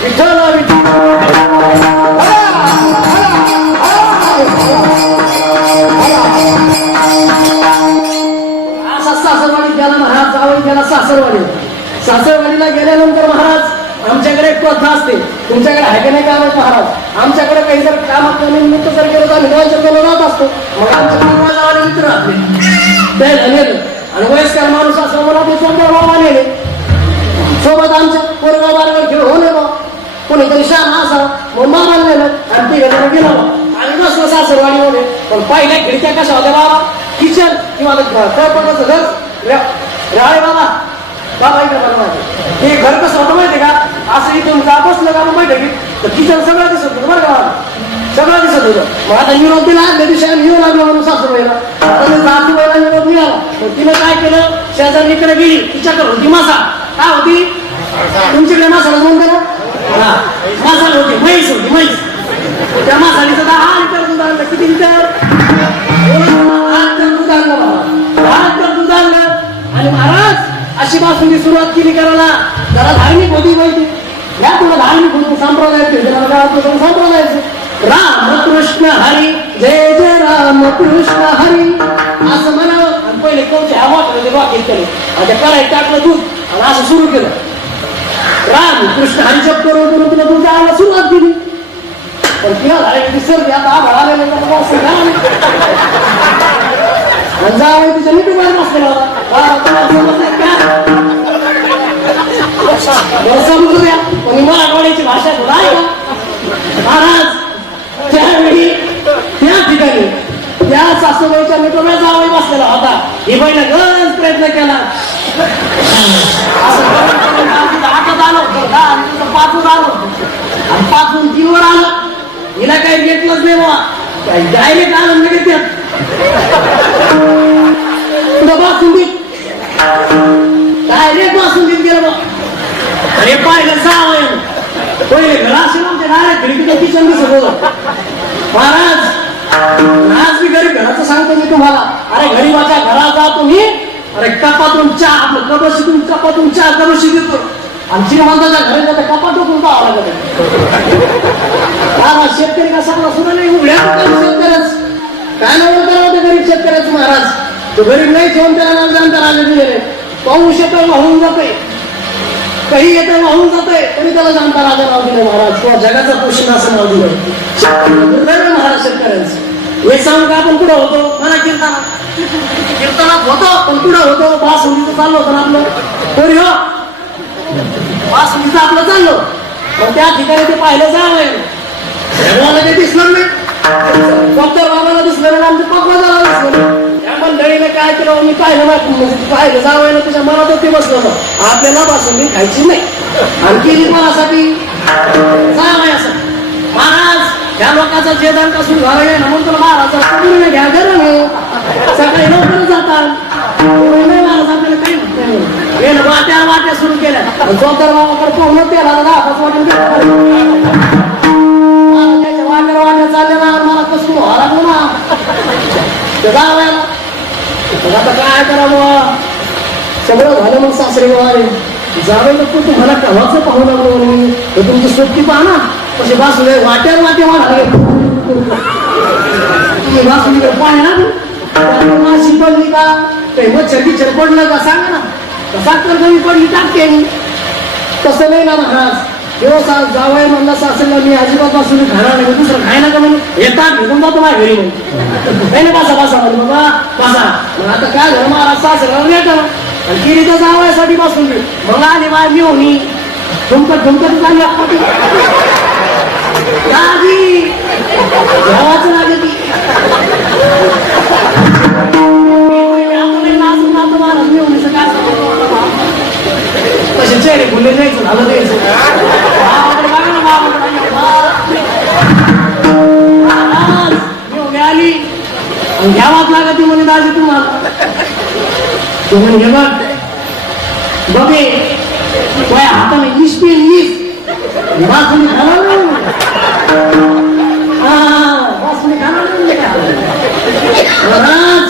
विठ्ठल असा सासरवाडीत गेला महाराज. जावई गेला सासरवाडीला गेल्यानंतर महाराज आमच्याकडे एक प्रथा असते तुमच्याकडे आहे का नाही काय महाराज. आमच्याकडे काही जर कामात निमित्त जर गेलो तर आम्ही गावाच्या राहत असतो. मग आमच्याकडे मित्र असले आणि वयस्कर माणूस असं मला ते भाऊ आलेले सोबत आमच्या पोरगा बारगाव खेळ होणे बा कोणीतरी शान असा मग मामाला नेलं आणि ते घरी गेलो आणि बसलो सासरवाडीमध्ये. पण पहिल्या खिडक्या कशा होत्या बाबा किचन किंवा कळपटाचं घर राळे बाबा इकडे मला माहिती हे घर कसं होतं माहितीये का असं इथून जा बसलं का माहिती की तर किचन सगळं दिसत होतं बरं का सगळं दिसत होतं. मग आता निरोप दिला आदल्या दिवशी आम्ही येऊ लागलो म्हणून सासूबाईला. आता ते सासूबाईला निरोप मिळाला मग तिने काय केलं शेजारीकडे गेली तिच्याकडे होती मासा काय होती तुमच्याकडे मासाला म्हणते ना मासाला होती म्हैस होती म्हैस. त्या मासालीचं 10 लिटर दूध आणलं. किती लिटर 8 लिटर दूध आणलं 10 लिटर दूध आणलं. आणि महाराज अशी बासुंदी सुरुवात केली करायला जरा धार्मिक होती माहिती या तुला धार्मिक होती संप्रदाय संप्रदायाचं रामकृष्ण हरी जय जय रामकृष्ण हरी असं म्हणावं. आणि पहिले कोणते वाटलं वाक्य केले आता करायला टाकलं दूध आणि असं सुरू केलं रामकृष्ण हरी जप करून करून तुला तुझ्या आला सुरुवात केली. पण तिला झाले सर्दी आता आभाळ आलेलं जावं तिच्या मिठूबाहेर बसलेला समजू द्या पण मराठवाड्याची भाषा थोडा आहे का महाराज. त्यावेळी त्या ठिकाणी त्या सासूबाईच्या मिठोब्या जावई बसलेला होता. ही बाईला गरज प्रयत्न केला हातात आलो होतं 5 आलो आणि 5 3 वर आलं. हिला काही भेटलंच नाही बाबा डायरेक्ट आलं लगेच बासुंदीत डायरेक्ट बासुंदीत गेलं बा. अरे पाहिलं जावं पहिले घर असेल आमच्या डायरेक्ट खिडकीचं किचन दिसत होतं महाराज. आज मी घरी घराचं सांगतो मी तुम्हाला. अरे गरीबाच्या घरात जा तुम्ही, अरे कपातून चहा, आपलं कपाशीतून कपातून चहा कपाशी देतो, आणि श्रीमंताच्या घरी जाते कपाट उकळून पाहावं लागत. शेतकरी कसा सुद्धा नाही शेतकऱ्याच काय नाही करावं ते गरीब शेतकऱ्याच. महाराज तो गरीब नाही ठेवून त्याला नाव जाणता राजा दिलेले. पाऊस येतोय वाहून जाते, काही येतोय वाहून जाते, तरी त्याला जाणता राजा नाव दिलं महाराज. किंवा जगाचा पोषण असं नाव दिलं महाराज शेतकऱ्यांचं. हे सांगू का आपण कुठं होतो मला कीर्तनात होतो, पण कुठं होतो बासुंदीचं चाललो होतं ना आपलं तरी हो बासुंदीचं आपलं चाललो. पण त्या ठिकाणी ते पाहिलं जावं ते दिसलं नाही, डॉक्टर बाबाला दिसलं नाही, आमच्या पकवाजाला दिसलं नाही. त्या मंडळीने काय केलं मी पाहिलं पाहिलं जावं ना, त्याच्या मनात ते बसलं होतं आपल्याला बासुंदी खायची नाही. आणखी कोणासाठी जावं असं महाराज त्या लोकांचा जे दण कसून झालं नाही ना, म्हणून महाराज घ्या गरम आहे, सकाळी लवकर जातात महाराज आपल्याला काही हे वाट्या सुरू केल्या. जोतर बाबाकडे पोहणं त्याला हातात वाटून वाट्या चालल्या ना, मला कसं व्हावं लागलं ना जावयाला. आता काय करावं सगळं झालं. मग सासरे वाले जावे नको तुम्हाला कव्हाचं पाहू लागलो म्हणून तुमची सोबती पाहा ना कसे बासुले वाट्या वाढावे. तुम्ही बासुलीकडे पाहिला माशी पडली का काही मच्छर गिच्छर पडलं का सांगा ना, कसा तर कमी पडली टाकते. तसं नाही ना महाराज. किंवा जावय म्हणला सासऱ्याला मी अजिबात बासुली खाणार नाही, दुसरं खायला का म्हणे येतात घेऊन जातो माझ्या घरी म्हणून नाही बासा बासा म्हणे बाबा बासा. मग आता काय झालं महाराज सासऱ्याला नेट आणि केली तर जावयासाठी बासुली. मग आली बाय मी होणी झुमकत झाली दादी देवाचं लागली ती महाराज मी होणीचं काय तसे चेहरे खुले द्यायचं झालं द्यायचं आली आणि घ्यावाच लागत ती म्हणे दाजी तुम्हाला. तू म्हणे हे बघ बघे तुझ्या हाताने वीस बासुली खाणार बासुली खाणार महाराज.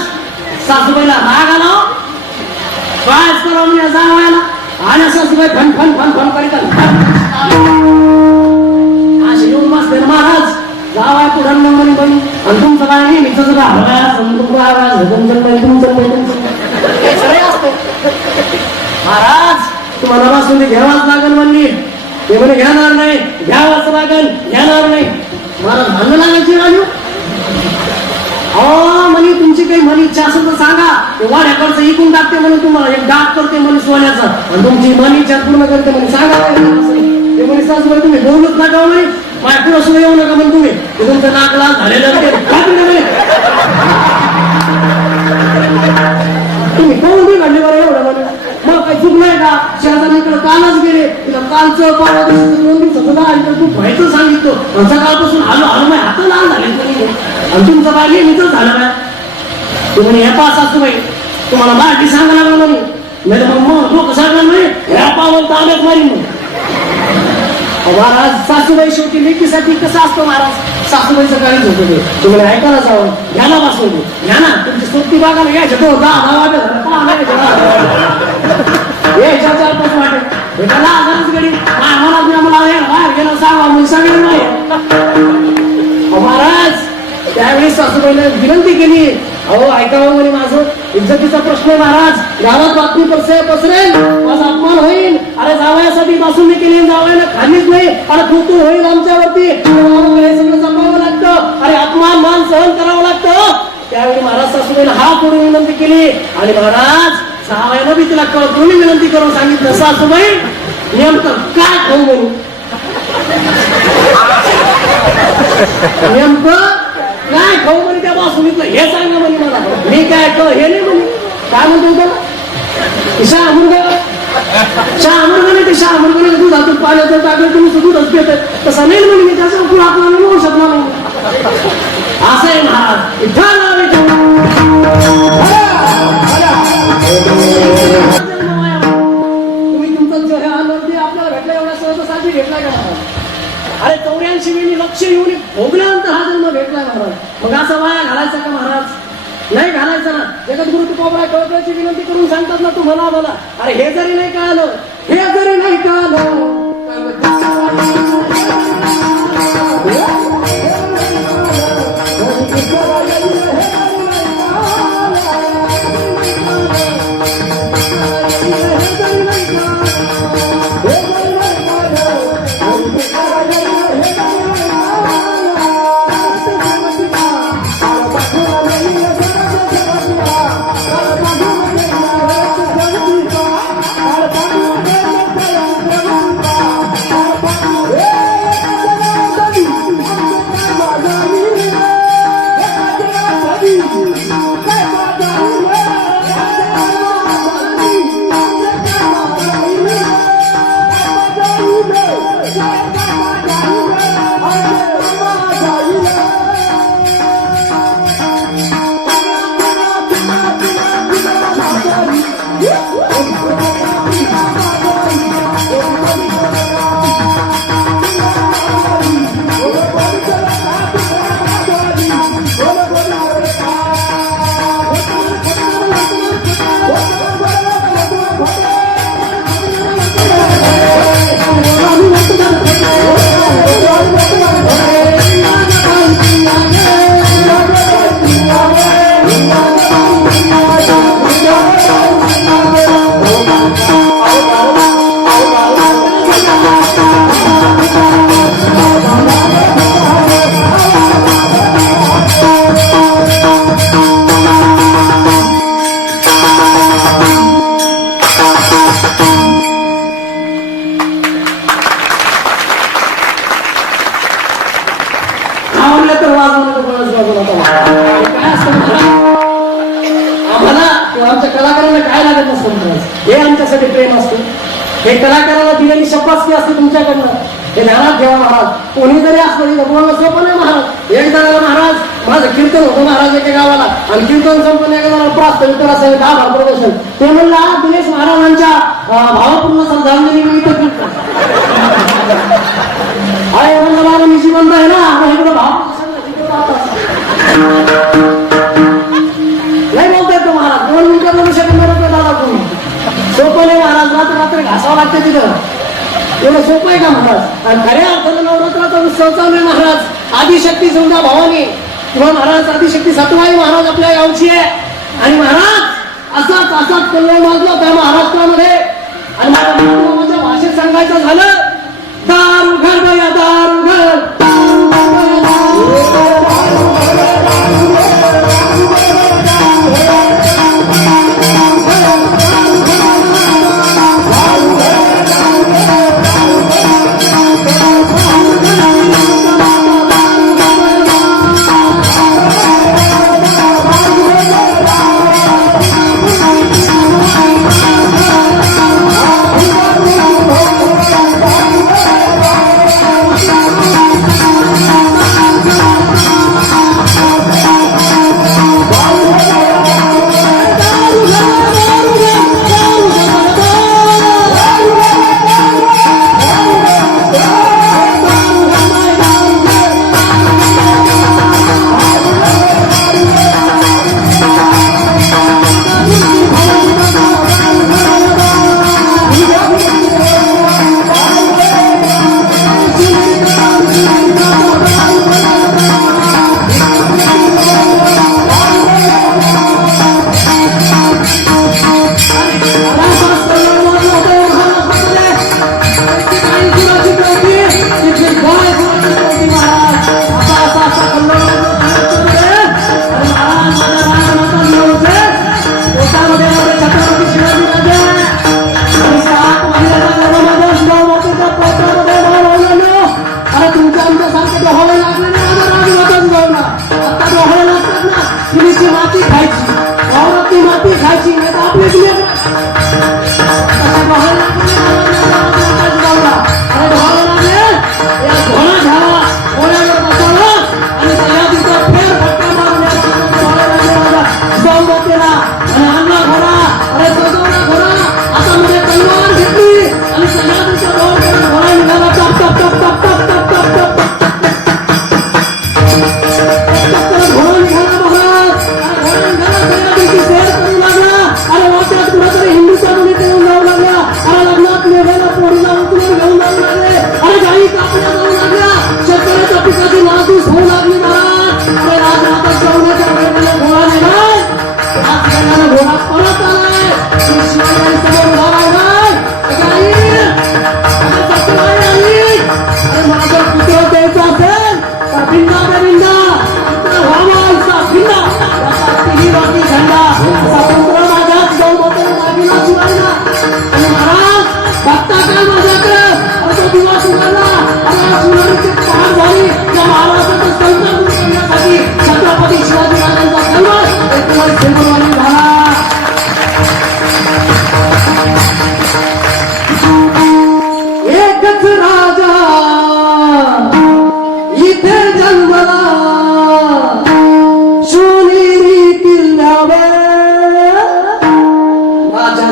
सासूबाईला राग आला कायच करावं म्हणजे जावायला आणि सासूबाई फन फन फन फन करीत असे येऊन बसले ना महाराज. जावाय पुढं म्हणे बनी आणि तुमचं काय नाही मित्र महाराज तुम्हाला बासुली घ्यावाच लागेल म्हणली. ते म्हणे घेणार नाही, घ्यावाच लागेल, घेणार नाही. महाराज भांडण लागायची राजू. म्हणे तुमची काही म्हणे इच्छा असेल तर सांगा, वाड्याकडचं इकून टाकते म्हणे, तुम्हाला एक डाक करते म्हणे सोन्याचा आणि तुमची मन इच्छा पूर्ण करते म्हणे सांगा. ते म्हणे सासूबाई तुम्ही बोलूच नका म्हणे, माझ्या पुढं सुद्धा येऊ नका म्हणे तुम्ही, तुमचं नाक लाल झालेलं तुम्ही कोण बी घडले बरं एवढं म्हणे. मग काही चूक नाही का शेजारीकडे कालच गेले तिला कालचं परवा दिवशी 2 दिवसाचं आणि तू व्हायचं सांगितलं सकाळपासून आलो माझ्या हात लाल झाले आणि तुमचं काय नेहमीच झालं ना. तुम्ही हे पास असतो बाई तुम्हाला मराठी सांगायला लागलं म्हणे, नाही मग लोक सांगणार नाही ह्या पावलं ताब्यात मारीन म्हणे. महाराज सासूबाई शेवटी लेकीसाठी कसं असतं महाराज, सासूबाईचं काळीच होतं ते. तुम्हाला ऐकायला जावं घ्याला बसवून घ्या ना तुमची सोबती बागाला घ्यायचं तो 10 वाटे हे 4-5 वाटे एकाला आजारच गडी मला बाहेर गेलं सांगा मी सांगेल नाही. महाराज त्यावेळी सासूबाईने विनंती केली, अहो ऐकावं म्हणे माझं इज्जतीचा प्रश्न आहे महाराज, गावात बातमी पसरेल माझा अपमान होईल. अरे जावयासाठी बासुंदी केली जावयाला खालीच नाही अरे तू होईल आमच्यावरती, हे सगळं जपावं लागतं. अरे अपमान मान सहन करावं लागतं. त्यावेळी महाराज सासूबाईला हात जोडून विनंती केली आणि महाराज जावयानं बी तिला कळून विनंती करून सांगितलं, सासूबाई नेमकं काय खाऊ म्हणून, नेमकं काय खाऊ म्हणे त्या बासुंदीतलं हे सांगा म्हणे मला. मी काय हे नाही म्हणे, काय म्हणतो त्याला शहामुर्गा नाही, ते शहामुर्गाने दुधातून पाण्याचं टाकलं तुम्ही दूधच पेत तसं नाही म्हणे, मी त्याचा पुढे आपल्याला मिळू शकणार नाही असं आहे महाराज. तुम्ही तुमचं जे आनंद आपल्याला भेटला एवढ्या सहजासाठी भेटलाय का महाराज. अरे 84 लक्ष येऊन भोगल्यानंतर हा जन्म भेटलाय महाराज. मग असं वाया घालायचा का महाराज, नाही कोबरा कळकळची विनंती करून सांगतात ना तू मला मला. अरे हे जरी नाही कळालं, हे जरी नाही कळालं, हे आमच्यासाठी प्रेम असतं, हे कलाकाराला दिलेली शब्दास्ती असते तुमच्याकडनं. हे ध्यानात ठेवा महाराज. कोणी जरी असलं तिथं बोलणं सोपं नाही महाराज. एकदा महाराज माझं कीर्तन होतं महाराज एका गावाला, आणि कीर्तन संपूर्ण एका गावाला प्रास्त विठ्ठलाचं 10 प्रदर्शन. ते म्हणलं दिनेश महाराजांच्या भावपूर्ण श्रद्धांजली निमित्त कीर्तन आहे म्हणलं. मला मी जिवंत आहे ना, मग इकडं भाव नाही बोलता येतो महाराज. 2 मिनिटं बोलू शकत नाही दादा तुम्ही. सोपं नाही महाराज. रात्र घासावं लागतं तिथं. एवढं सोपं आहे का महाराज? आणि खऱ्या अर्थानं नवरात्राचा उत्सव चालू आहे महाराज. आदिशक्ती समजा भावानी किंवा महाराज आदिशक्ती सतवाई महाराज आपल्या गावची आहे. आणि महाराज असाच कल्लोळ माजला त्या महाराष्ट्रामध्ये. आणि माझ्या भाषेत सांगायचं झालं, दारू घर बया दारू घर,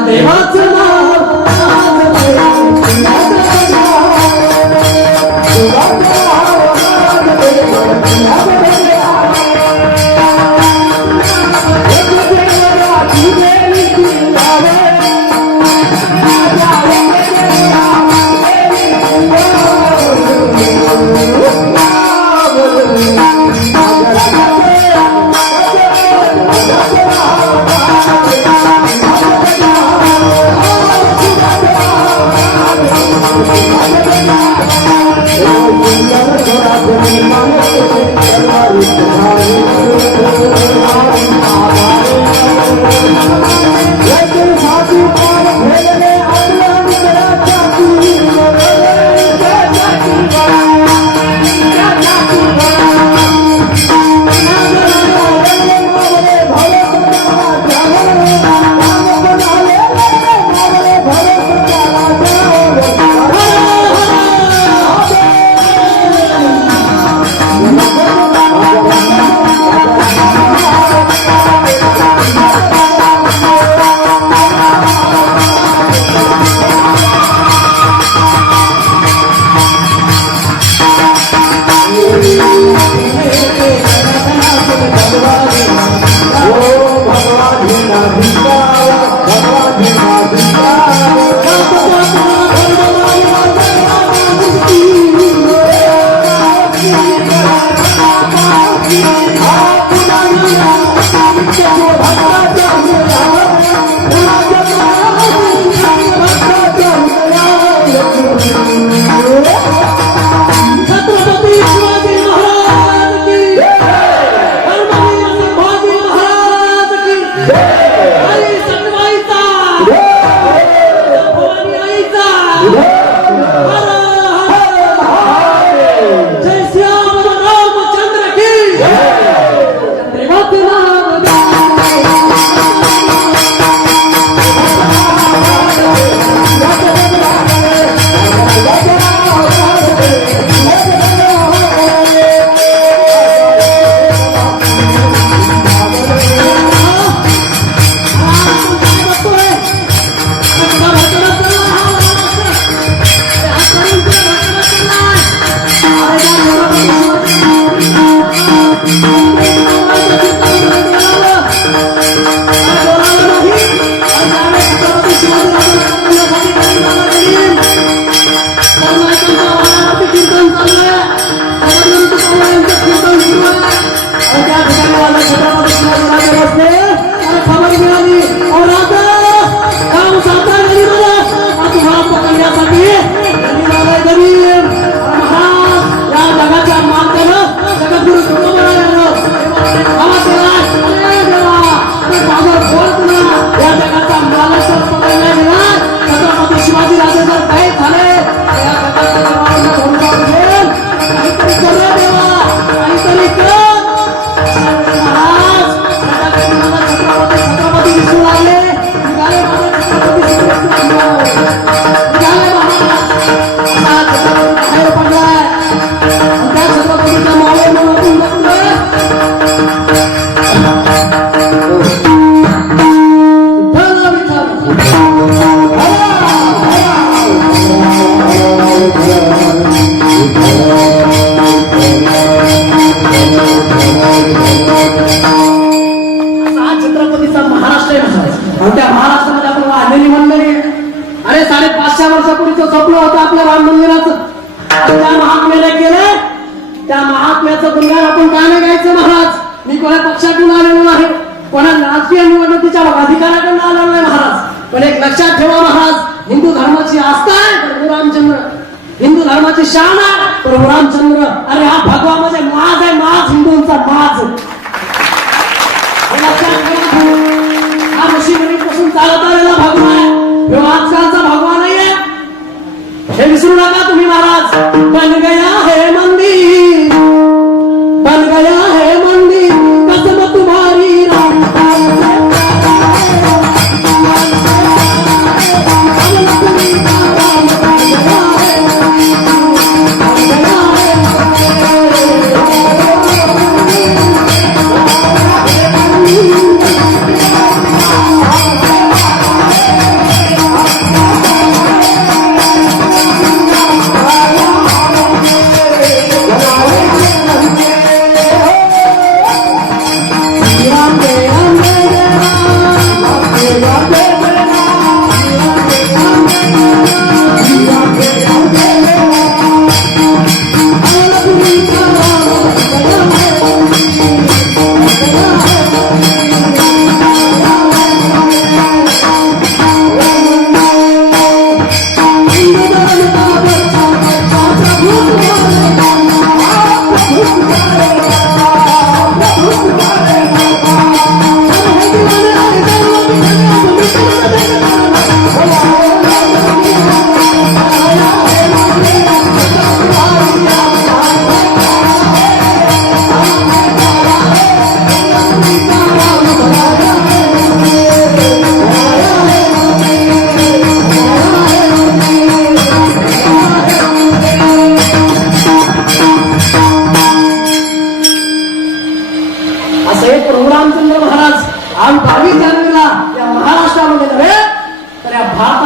देवाचं नाव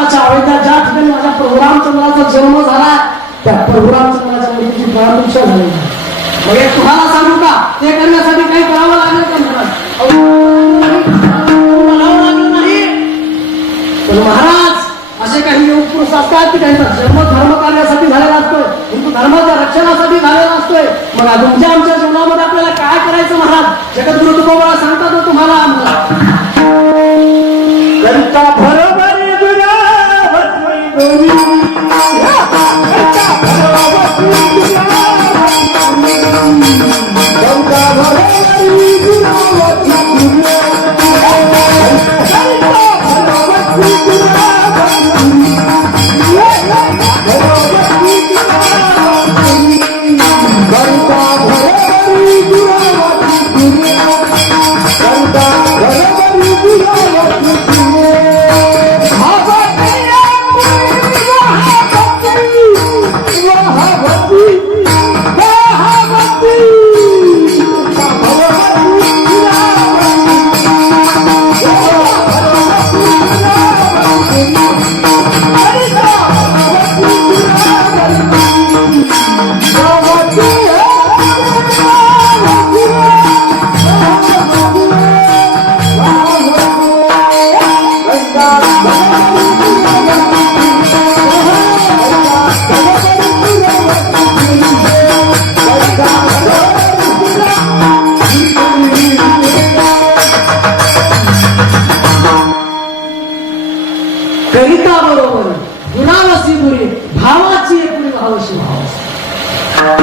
महाराष्ट्राच्या अयोध्या ज्या ठिकाणी माझ्या प्रभू रामचंद्राचा जन्म झाला त्या प्रभू रामचंद्राच्या मुलीची प्राणभिक्षा झाली. मग एक तुम्हाला सांगू का, ते करण्यासाठी काही करावं लागेल का महाराज? लागलं नाही. पण महाराज असे काही योग पुरुष असतात की त्यांचा जन्म धर्म कार्यासाठी झालेला असतोय, हिंदू धर्माच्या रक्षणासाठी झालेला असतोय. मग तुमच्या आमच्या जीवनामध्ये आपल्याला काय करायचं महाराज? जगद्गुरु तुकोबा सांगतात तुम्हाला करिता बरोबर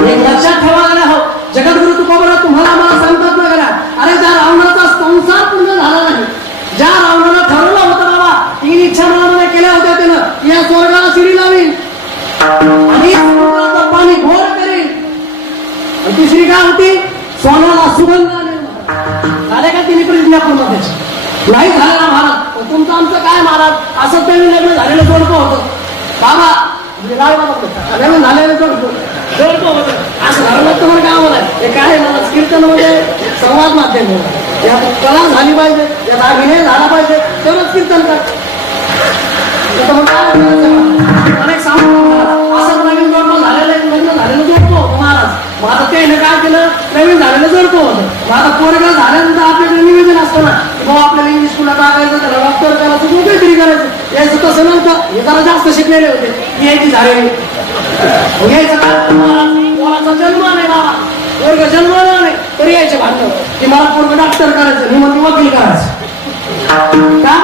एक लक्षात ठेवा हो. जगद्गुरु तुकोबा तुम्हाला मला सांगतात ना गेला, अरे ज्या रावणाचा संसार पूर्ण झाला नाही, ज्या रावणानं ठरवलं होतं बाबा 3 इच्छा मनामध्ये केल्या होत्या त्यानं, या स्वर्गाला शिडी लावीन आणि समुद्राचं पाणी घोर करेल, आणि तिसरी काय होती, सोन्याला सुगंध आणेल. झाले का तिने प्रतिज्ञा पूर्ण त्याची? नाही झालेला महाराज. तुमचं आमचं काय महाराज, असं ते लग्न झालेलं जोडपं होतं बाबा, लग्न झालेलं जोडपं होतं असं झालं. तुम्हाला काय मला हे काय मला कीर्तन मध्ये संवाद माध्यम यात कला झाली पाहिजे, यात अभिनय झाला पाहिजे, तरच कीर्तन कर. अनेक सांगतो असं नवीन जोडपं झालेलं लग्न झालेलं जोडपं होतं महाराज. मग आता त्याने काय केलं, नवीन झालेलं जोडपं होतं. मग आता पोरगा झाल्यानंतर आपल्याकडे निवेदन असतं ना, बाबा आपल्याला इंग्लिश स्कूलला टाकायचं, त्याला डॉक्टर करायचं, तू काहीतरी करायचं. यायचं तसं नव्हतं, हे जरा जास्त शिकलेले होते, यायची झालेली यायचं पोराचा जन्म नाही बाबा, पोरग जन्माला नाही तरी यायचे भांडण की मला पोरग डॉक्टर करायचं, मी म्हणते वकील करायचं. का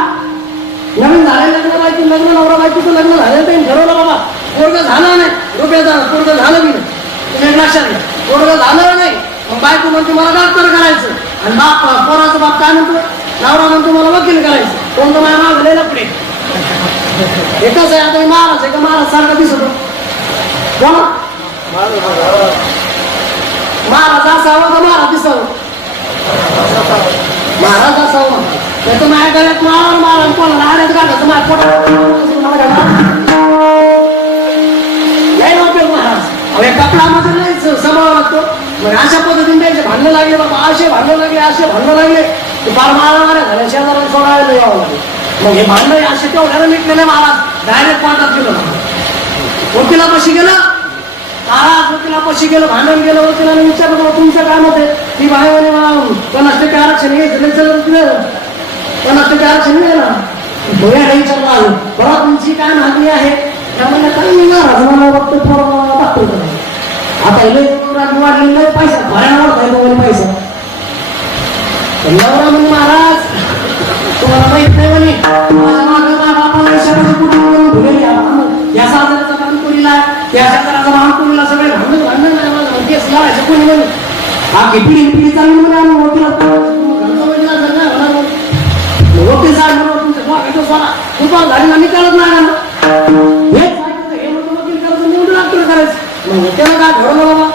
नवीन झालेलं लग्न बायको, लग्न नवरा बायकोचं लग्न झालेलं त्यांनी ठरवलं बाबा पोरग झालं नाही, रुपयाचा पोरग झालं बी नाही. तुम्ही लक्षात घ्या, पोरग झालं नाही, मग बायको म्हणते मला डॉक्टर करायचं, आणि बाप पोराचा बाप काय म्हणतो, नवरा म्हणतो मला वकील करायचं. कोणतं माझ्या मागलेलं पुढे एकच आहे. आता मी महाराज आहे का महाराज सारखा दिसतो, कोण महाराज असावं का महाराज दिसावं, महाराज असावं. त्याचं माझ्या गळ्यात मार मार कोणाला आड्यात गाठायचं माझ्या पोटात नाही उपयोग महाराज. एक कपडामध्ये नाही सांभाळावं लागतो. मग अशा पद्धतीने त्यांचे भांडणं लागले बाबा, असे भांडणं लागले, असे भांडणं लागले, फार मारामाऱ्या झाल्या, शेजाराला सोडायला यावं लागेल. मग हे भांडण असे तेवढ्याला मिटलेले महाराज डायरेक्ट कोर्टात गेलो, वकिलापाशी गेलं महाराज, वकिलापाशी गेलं, भांडण गेलं, वकिलाने विचारलं तुमचं काय मत आहे, ती बाहेर 50% आरक्षण घ्यायचं, 50% आरक्षण घ्या ना. भोयाला विचारलं आलं बघा तुमची काय मागणी आहे, त्यामुळे काय नाही महाराज मला फक्त डॉक्टर करायचं. आता वाढलेला पैसा भरायला पैसा नवरा म्हणे महाराज तुम्हाला माहित नाही म्हणे माझ्या मागं माझ्या बापाला पैशामध्ये कुठे भुलेली या साजराचा काम कोणीला, या साजराचा भाव कोणीला, सगळे भांडण भांडण नाही केस लावायचं कोणी म्हणे. हा पिढी पिढी चालली म्हणे आम्ही वकील वकील साहेब म्हणून तुमच्या डोक्याचं सोडा दुपार झाली आम्ही करत नाही ना, हे म्हणतो वकील करायचं म्हणून डॉक्टर करायचं. मग त्याला काय ठरवलं बाबा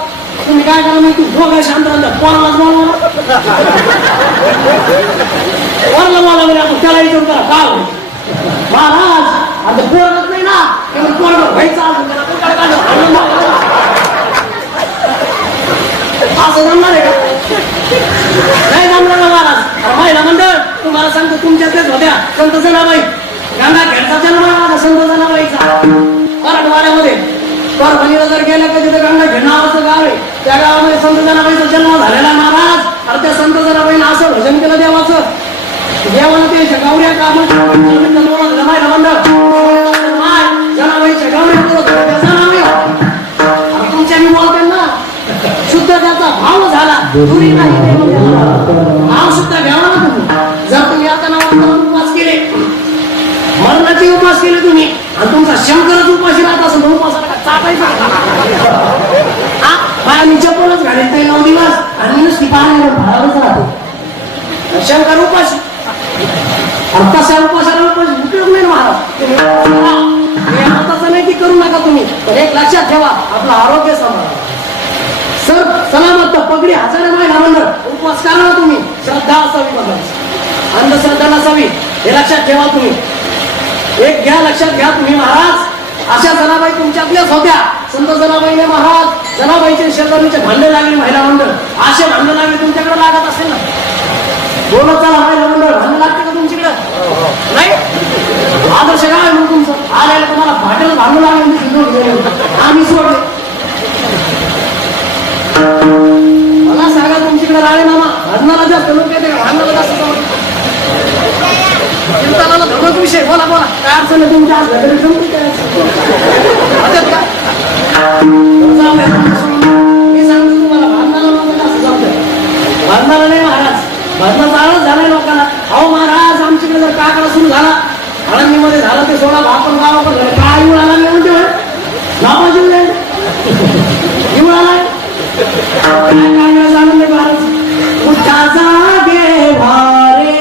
तुम्ही काय करा, मी तू दोघं शांत राहता पोरालाच बोलवा पोरला बोला म्हणजे आपण त्याला विचार करा का महाराज आता पोरच नाही ना, पोरग व्हायचं असं जमणार आहे का, नाही जमणार ना महाराज. महिला मंडळ तुम्हाला सांगतो तुमच्या तेच होत्या संत जनाबाई गंगा यांचा जन्म आहे माझा संत जनाबाईचा मराठवाड्यामध्ये. परभणीला जर गेलं का तिथे गंगाखेड नावाचं गाव आहे, त्या गावामध्ये संत जनाबाईचा जन्म झालेला महाराज. आणि त्या संत जनाबाईनं असं भजन केलं देवाचं, देवानं ते गावऱ्या काम जमायला मंडळ जनाबाईच्या गावऱ्या करत होते, त्याचं नाव आहे. तुमच्या मी बोलते ना, शुद्ध त्याचा भाव झाला, दुरी नाही ते म्हणजे भाव सुद्धा घ्यावा ना तुम्ही. जर तुम्ही आता नावाचा उपवास केले, मरणाचे उपवास केले तुम्ही, आणि तुमचा शंकरच उपाशी राहत असेल तर उपवासाला चाटायचा माझ्या मी चप्पलच घालेल ते 9 दिवस आणि नुसती पाण्यावर भावाच राहते. शंकर उपाशी, तशा उपासाला उपाशी उपयोग नाही महाराज. तसं नाही की करू नका तुम्ही, पण एक लक्षात ठेवा, आपलं आरोग्य सांभाळा. सर सलामत पगडी हजारे महिला मंडळ उपवास करा तुम्ही, श्रद्धा असावी बघा, अंधश्रद्धा नसावी, हे लक्षात ठेवा तुम्ही. एक घ्या, लक्षात घ्या तुम्ही महाराज. अशा जनाबाई तुमच्यातल्याच होत्या. संत जनाबाईने महाराज जनाबाईचे शेजारीचे भांडे लागले महिला मंडळ, असे भांडे लागले तुमच्याकडे लागत असेल ना? बोलत चला महिला मंडळ भांडे लागते का तुमच्याकडे? नाही. आदर्श काय मग तुमचं आलेलं तुम्हाला भांड्याला भांडू लागले, आम्ही सोडले. मला सांगा तुमच्याकडे राळे मामा भांडणाला जास्त लोक येते का? भांडणाला जास्त कीर्तनाला धर्मच विषय. बोला बोला, काय अडचण आहे तुमच्या आज घरी जमते काय? मी सांगतो तुम्हाला, भांडणाला लोक जास्त जमतं, भांडणाला नाही महाराज. भांडणाचा आळस झालाय लोकांना. अहो महाराज, आमच्याकडे जर काकडा सुरू झाला, आळंदीमध्ये झाला ते सोडा, आपण गावाकडे काय येऊन आला मी म्हणते गावाची येऊन आलाय काय आनंद आहे महाराज. उठाचा देवारे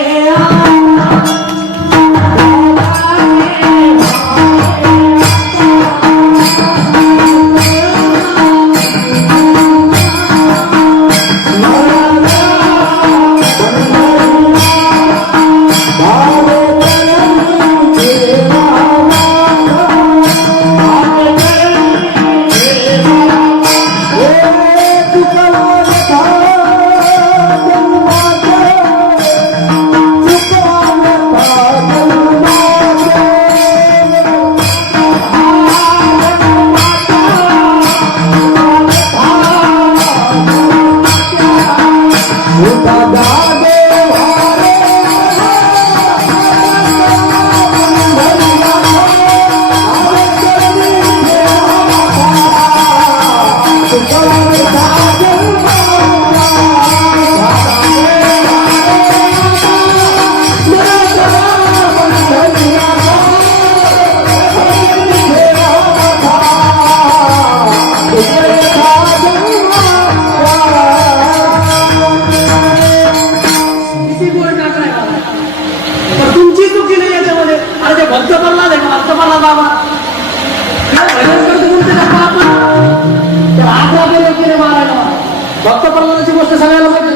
भक्त प्रल्हादाची गोष्ट सगळ्याला माहिती.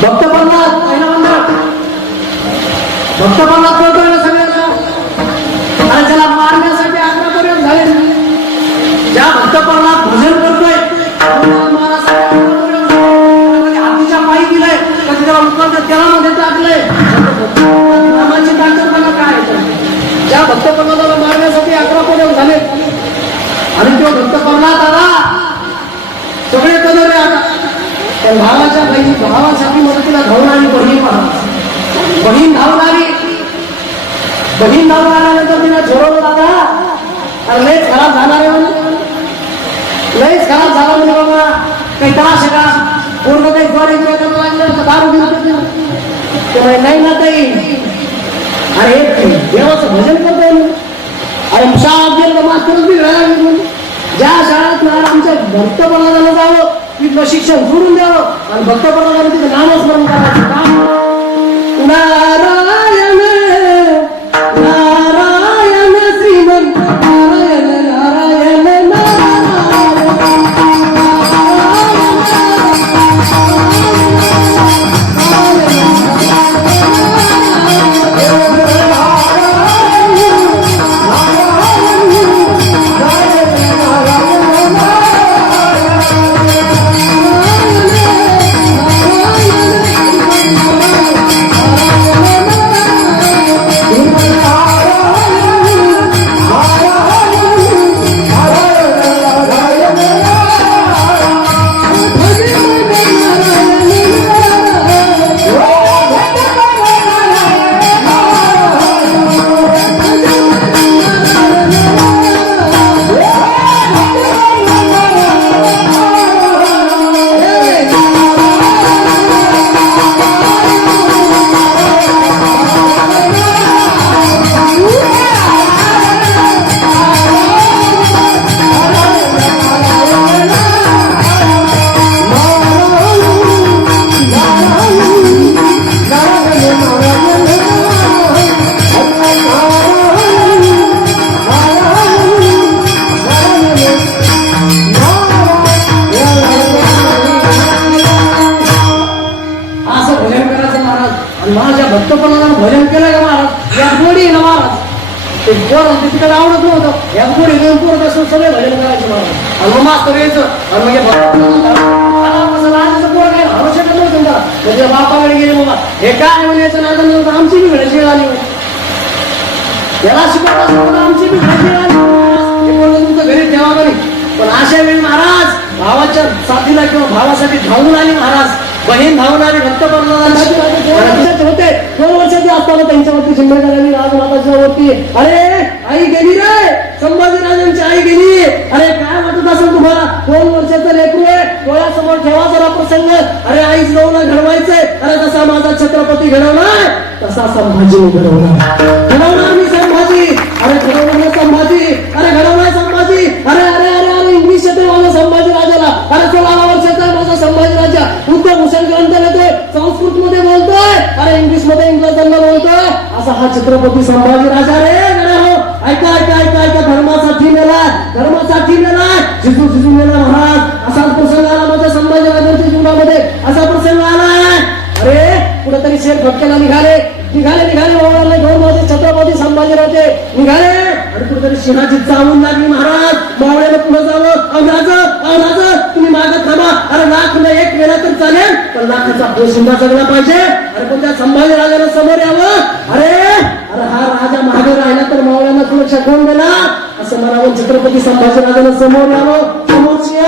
भक्त प्रल्हाद पहिला मंडळ, भक्त प्रल्हाद कळतोय ना सगळ्यांना, आणि त्याला मारण्यासाठी 11 पर्यंत झाले. ज्या भक्त प्रल्हाद भजन करतोय हातीच्या पायी दिलंय, कधी त्याला उकळतं तेलामध्ये टाकलंय. नामाची ताकद बघा काय. ज्या भक्त प्रल्हादाला मारण्यासाठी 11 पर्यंत झाले, आणि तो भक्त प्रल्हाद आला, सगळे कदर आता. पण भावाच्या बहिणी, भावासाठी मदतीला धावून आली बहीण. बहीण धावून आली, बहीण धावून आल्यानंतर तिला झोरवलं दादा, आणि लयच खराब झाला रे म्हणे, लयच खराब झाला म्हणे बाबा, काही त्रास आहे का? पूर्ण काही द्वारे करायला लागलं, दारू घेऊन ते नाही ना ताई. अरे देवाचं भजन करतोय मी, अरे शाळेत गेलं तर मास्तर बिघडायला लागले. ज्या शाळेत आमच्या भक्त प्रल्हादाला जावं, तिथलं शिक्षण सोडून द्यावं, आणि भक्त प्रल्हादाला तिथं नामस्मरण करायचं काम. नारायण नारायण श्रीमंत नारायण नारायण नारायण नाही का महाराज या गोडी ना महाराज ते पोरं ते तिकडे आवडत नव्हतं या गोडी घेऊन पोरं बसून सगळे भजन करायचे महाराज आणि मग मास्तर यायचं आणि म्हणजे लाजाचं पोरं काय हवं शकत नव्हतं त्याला म्हणजे बापाकडे गेले बाबा हे काय म्हणायचं नादन नव्हतं आमची बी घडायची वेळ आली याला शिकवत असताना आमची बी घडायची वेळ आली हे पोरं तुमचं घरी ठेवा घरी पण अशा वेळी महाराज भावाच्या साथीला किंवा भावासाठी धावून आली महाराज बहीण धावून आली भक्त होते 2 वर्षाची असताना त्यांच्यावरती जिम्मेदारी राजमाताच्या वरती अरे आई गेली रे संभाजीराजांची आई गेली अरे काय वाटत असेल तुम्हाला 2 वर्षाचं लेकरू आहे डोळ्यासमोर ठेवा जरा प्रसंग अरे आईच जाऊन घडवायचंय अरे तसा माझा छत्रपती घडवणार तसा संभाजी घडवणार मी संभाजी अरे घडवणार संभाजी अरे घडवणार संभाजी अरे अरे अरे अरे इंग्लिश येते माझा संभाजी राजाला अरे 16 वर्षाचा माझा संभाजी राजा उद्धव भूषण ग्रंथ येतोय संस्कृत मध्ये बोलतोय अरे इंग्लिश मध्ये इंग्रजांना बोलतोय असा हा छत्रपती संभाजी राजा रे हो ऐका ऐका ऐका ऐका धर्मासाठी मेलाय जिजू जिजू मेला महाराज असा प्रसंग आला माझ्या संभाजी राजांच्या जीवनामध्ये असा प्रसंग आलाय अरे कुठेतरी शेर भटकेला निघाले बाबाला घेऊन माझे छत्रपती संभाजीराजे निघाले आणि कुठेतरी सिंहाची चावून लागली महाराज मावळ्याला पुढे जावं राजा तुम्ही मागं थांबा अरे लाख न एक वेळा तर चालेल पण लाखाचा पोशिंदा जगला पाहिजे अरे पण त्या संभाजीराजाला समोर यावं अरे अरे हा राजा मागे राहिला तर मावळ्यांना सुरक्षा कोण देणार असं म्हणावं छत्रपती संभाजीराजाला समोर यावं समोर सिंह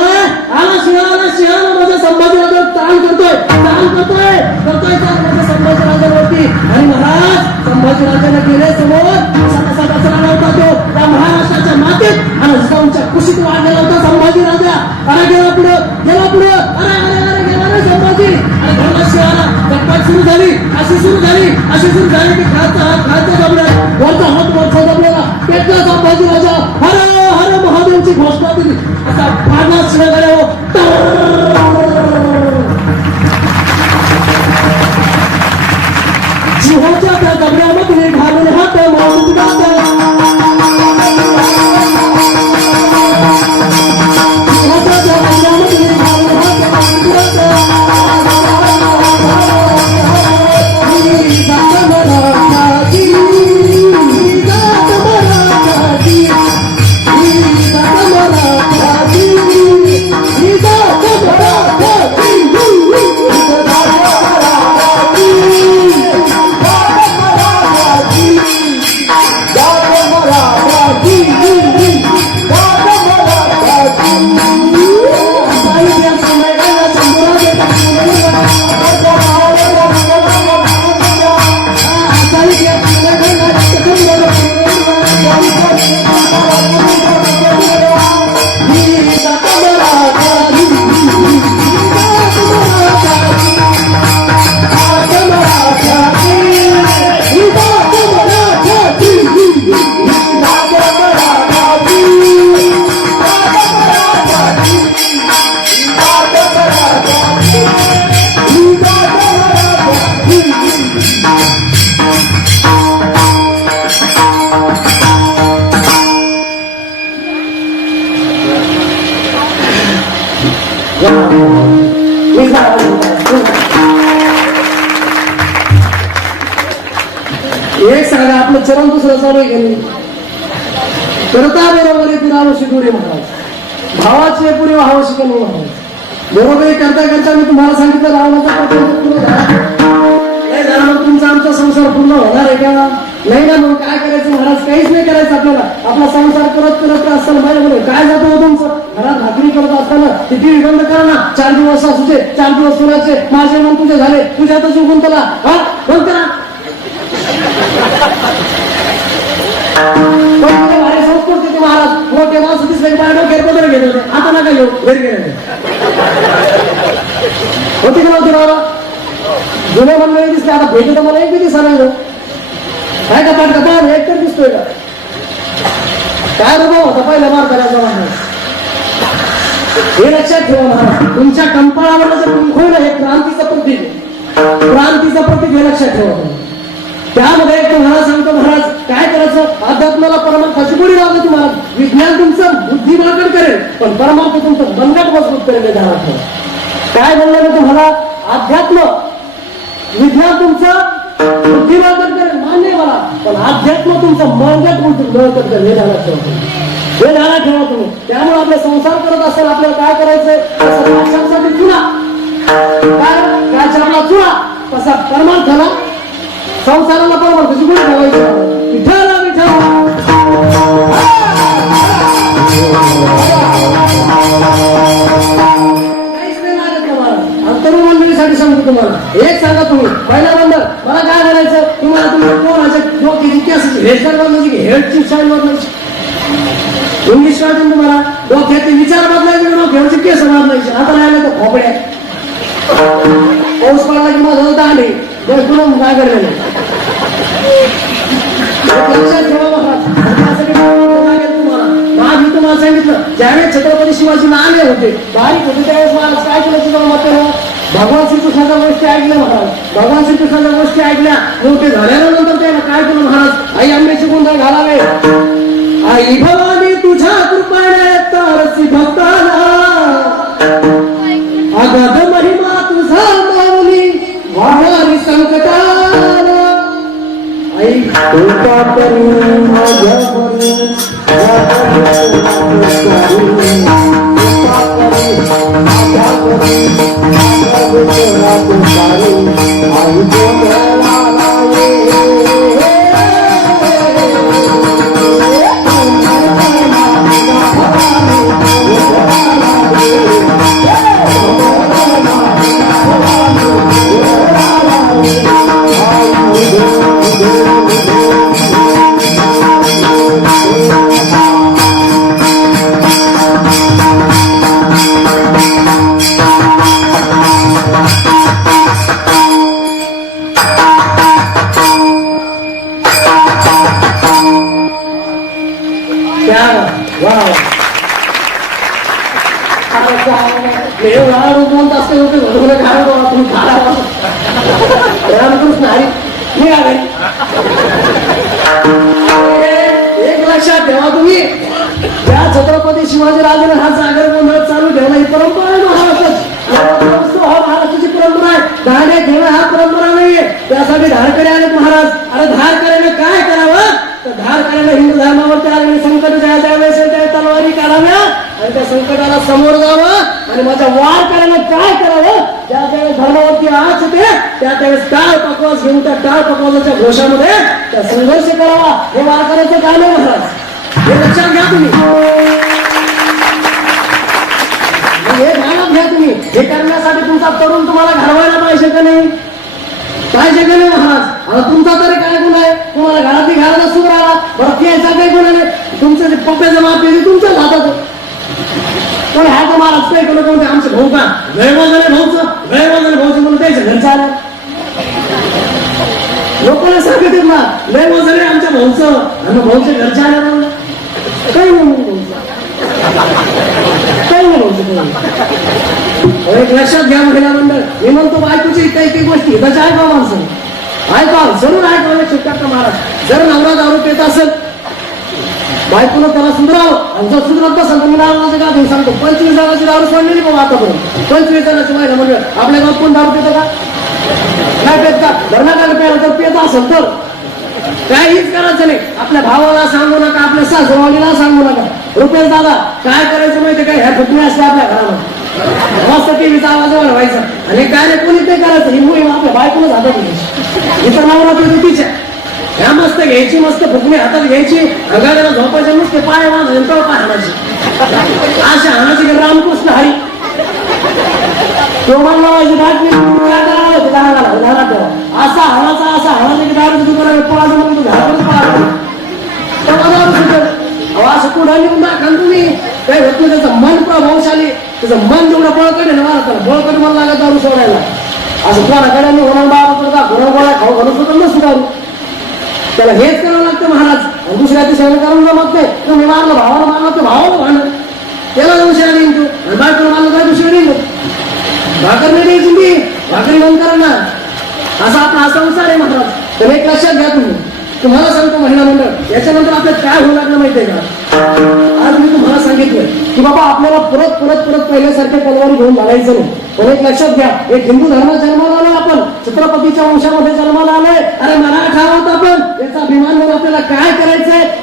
माझ्या संभाजीराजा ताण करतोय माझ्या संभाजीराजावरती आणि महाराज संभाजीराजाला गेले समोर असा कसा बसला नव्हता तो त्या महाराष्ट्राच्या मातीत आणि जिजाऊंच्या कुशीत वाढलेला होता संभाजी राजा अरे गेला पुढे अरे अरे अरे गेला रे संभाजी अरे घरला शिवाला चटपट सुरू झाली अशी सुरू झाली की खालचा दबला वरचा हात दबलेला पेटला संभाजी राजा हर हर महादेवची घोषणा दिली असा फाडला शिवगड्यावर जिहाच्या त्या दबऱ्यामध्ये घालून हात मारून जिहाच्या त्या दबऱ्यामध्ये घालून हात एक सांगा आपलं चरण दुसरं चालू गेले करता बरोबर पुरावं शिकवले महाराज भावाचे पुरे व्हावं शिकवले महाराज बरोबरी करता मी तुम्हाला सांगितलं रावणाचा तुमचा आमचा संसार पूर्ण होणार आहे का नाही ना मग काय करायचं महाराज काहीच नाही करायचं आपल्याला आपला संसार करत असताना माझ्या म्हणून काय जातो तुमचं घरात भाकरी करत असताना ती टीव्ही बंद करा ना 4 दिवस असूचे 4 दिवस सुनाचे माझे मन तुझे झाले तुझ्या आता जिंकून त्याला हा बंद करा भारी संस्कृती ते महाराज मोठे माणसं दिसले डोक्यात पदर घेत होते आता नका घेऊ घरी गेले होती का नव्हती बाबा जुने मंडळी दिसले आता भेटू तर मला एक बी दिसा नाही काय का पाठ का एक तर दिसतोय का काय अनुभव होता पहिला मार करायचा महाराज हे लक्षात ठेवा महाराज तुमच्या कंपाळावर जर कुंकू हे क्रांतीचं प्रतीक हे लक्षात ठेवा त्यामध्ये तुम्हाला सांगतो महाराज काय करायचं अध्यात्माला परमार्थाची गोडी लागते महाराज विज्ञान तुमचं बुद्धी बळकट करेल पण परमार्थ तुमचं बनगट मजबूत करेल काय म्हणलं मी तुम्हाला अध्यात्म विज्ञान तुमचं बुद्धी बळकट करेल मान्य अध्यात्म तुमचं मनगट मिळत हे झाला ठेवा, हे झाला ठेवा तुम्ही. त्यामुळे आपले संसार करत असेल आपल्याला काय करायचंय, राक्षसासाठी चुना काय चरला चुना तसा परमार्थाला संसाराला परमार्थाची गुण ठेवायची. विठ्ठल विठ्ठल तरुण मंडळीसाठी सांगतो तुम्हाला एक सांगा तुम्ही पहिला मंडळ मला काय करायचं तुम्हाला तुमच्या कोणाच्या डोक्याची केस हेअरस्टाईल बदलायची की हेअरची स्टाईल बदलायची इंग्लिश कळतं तुम्हाला डोक्याचे विचार बदलायचे डोक्यावरची केस बदलायची आता राहिले तर खोपड्या पाऊस पडला की माझं दांडे तुला काय करलेलं लक्षात ठेवा मी तुम्हाला सांगितलं ज्यावेळेस छत्रपती शिवाजी आले होते बारीक होते त्यावेळेस महाराज काय केलं तुम्हाला मत भगवान श्रीकृष्णाच्या गोष्टी ऐकल्या महाराज भगवान श्रीकृष्णाच्या गोष्टी ऐकल्या मोठे झाल्यानंतर त्याला काय केलं महाराज आई आंब्याची गुंडा घालावे आई भवानी तुझ्या कृपाने तारसी भक्ताला अगाध महिमा तुझा माऊली वाहणारी संकटाला आई कृपा करी माझ्यावरी रामकृष्ण हरी एक लक्षात ठेवा तुम्ही त्या छत्रपती शिवाजी राजाने हा जागर गोंधळ चालू ठेवला ही परंपरा आहे महाराष्ट्राची हा महाराष्ट्राची परंपरा आहे धाडे घेणं हा परंपरा नाहीये त्यासाठी धारकडे आले महाराज अरे धारकऱ्याने काय करावं तर धारकऱ्याने हिंदू धर्मावरती आलेले संकट ज्या वेळेस त्या तलवारी काढाव्या आणि त्या संकटाला समोर जावं आणि माझ्या वार करायला काय करावं ज्या त्यावेळेस धर्मावरती आज होते त्यावेळेस टाळ पकवास घेऊन त्या टाळ पकवासाच्या घोषामध्ये त्या संघर्ष करावा हे वार करायचं काम आहे महाराज हे लक्षात घ्या तुम्ही हे ध्यानात घ्या तुम्ही हे करण्यासाठी तुमचा तरुण तुम्हाला घडवायला पाहिजे का नाही पाहिजे का नाही महाराज आता तुमचा तरी काय गुण आहे तुम्हाला घरातली घराला सुख राहिला बरं यायचा काही गुन्हा नाही तुमचं पप्प्याचं माप येते तुमच्याच हातात पण ह्या तर महाराज काही केलं कोणते आमचे भाऊ का गैरवाजाने भाऊचं म्हणून द्यायचं घरचं आलं लोकांना सांगत ना गैरवाजाने आमच्या भाऊचं आणि भाऊच्या घरच्या आल्या म्हणलं काही नाही काही नाही एक लक्षात घ्या महिला मंडळ मी म्हणतो बायकोची काही काही गोष्टी हिताच्या ऐका माणसं ऐका जरूर ऐकावे शिवकाट महाराज जर नवरा दारू पेत असेल बायकोनं त्याला सुधरावं आणि जर सुधरत नसेल तर मी नावाचं का घेऊन सांगतो 25 जणांची दारू सोडलेली बाबा आतापर्यंत 25 जणांची महिला मंडळ आपल्या गावात कोण दारू पेतं का नाही पेत का धर्माकाला प्यायला तर पेत असेल तर काहीच करायचं नाही आपल्या भावाला सांगू नका आपल्या सासूवालीला सांगू नका रुपेश दादा काय करायचं माहिती काय ह्या फुटणे असते आपल्या घरामध्ये मस्त टीव्हीचा आवाज व्हायचा आणि काय कोणी ते करायचं ही मोहीम आपल्या बायकोला जातात इतर नवरा पेतो तिच्या ह्या मस्त घ्यायची मस्त फुकणी हातात घ्यायची अंगाला झोपायचे नुसते पाय माझं पाय हाणायची अशा हाणाची की रामकृष्ण हरी तो म्हणला बातमी काय करावं घरात असा हाणाचा की दारू दुकान पळायचं म्हणून घरातच पळायचं असं पुढे लिहून दाखा तुम्ही काय होत नाही त्याचं मन प्रभावशाली त्याचं मन जेवढं बळकट आहे ना मला बळकट मन लागत दारू सोडायला असं कोणाकडे होणार बाबा गोळा खाऊ घालू सुद्धा नसतो दारू त्याला हेच करावं लागतं महाराज आणि दुसऱ्या दिवसाला करून जमत नाही तुम्ही मारलं भावाला मारलं तर भावाला भांडण त्याला दुसऱ्या देईन तू आणि बायकोला मारलं काय दुसऱ्या देईन भाकर नाही द्यायची मी भाकरी बंद करा ना असा आपला हा संसार आहे महाराज तर एक लक्षात घ्या तुम्हाला सांगतो महिला मंडळ याच्यानंतर आपल्याला काय होऊ लागलं माहितीये का आज मी तुम्हाला सांगितलं की बाबा आपल्याला परत पहिल्यासारखे तलवारी घेऊन बघायचं नाही पण एक लक्षात घ्या एक हिंदू धर्मात जन्माला आलोय आपण छत्रपतीच्या वंशामध्ये जन्माला आलोय अरे मराठा आहोत आपण याचा अभिमान म्हणून आपल्याला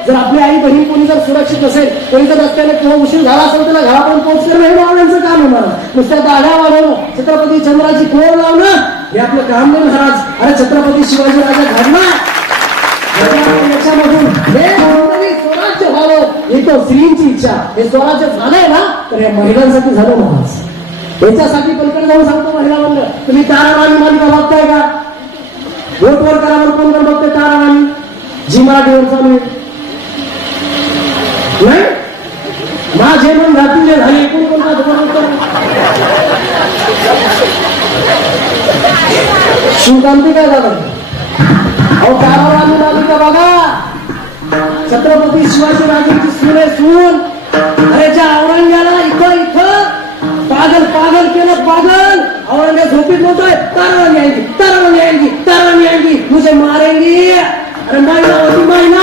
जर आपली आई बहीण कोणी जर सुरक्षित असेल, कोणी जर रस्त्याने किंवा उशीर झाला असेल त्याला घरापर्यंत पोहोच करणं हे मावळ्यांचं काम आहे मला. नुसत्या दाढ्या वाढवणं, छत्रपती चंद्राची कोर लावणं हे आपलं काम नाही महाराज. अरे छत्रपती शिवाजी राजा घडला याच्यामधून हे कोणतरी स्वराज्य व्हावं ही तो स्त्रींची इच्छा. हे स्वराज्य झालंय ना तर या महिलांसाठी झालं महाराज. याच्यासाठी पलीकडे जाऊन सांगतो महिला म्हणलं, तुम्ही ताराराणी मालिका बघताय का? बोटवर करावर कोण कोण बघतोय ताराराणी? जी मराठीवर चालू आहे नाही? माझे मन घातुले झाले कोण कोण शिवकांती काय झालं? अहो ताराराणी मालिका बघा. छत्रपती शिवाजी राजांची सुने सून. अरे ज्या औरंग्याला इथं पागल पागल केलं पागल. औरंग्या झोपीत होतोय ताराराणी आएगी, ताराराणी आएगी, ताराराणी आएगी, मुझे मारेंगी. अरे महिला होती महिला.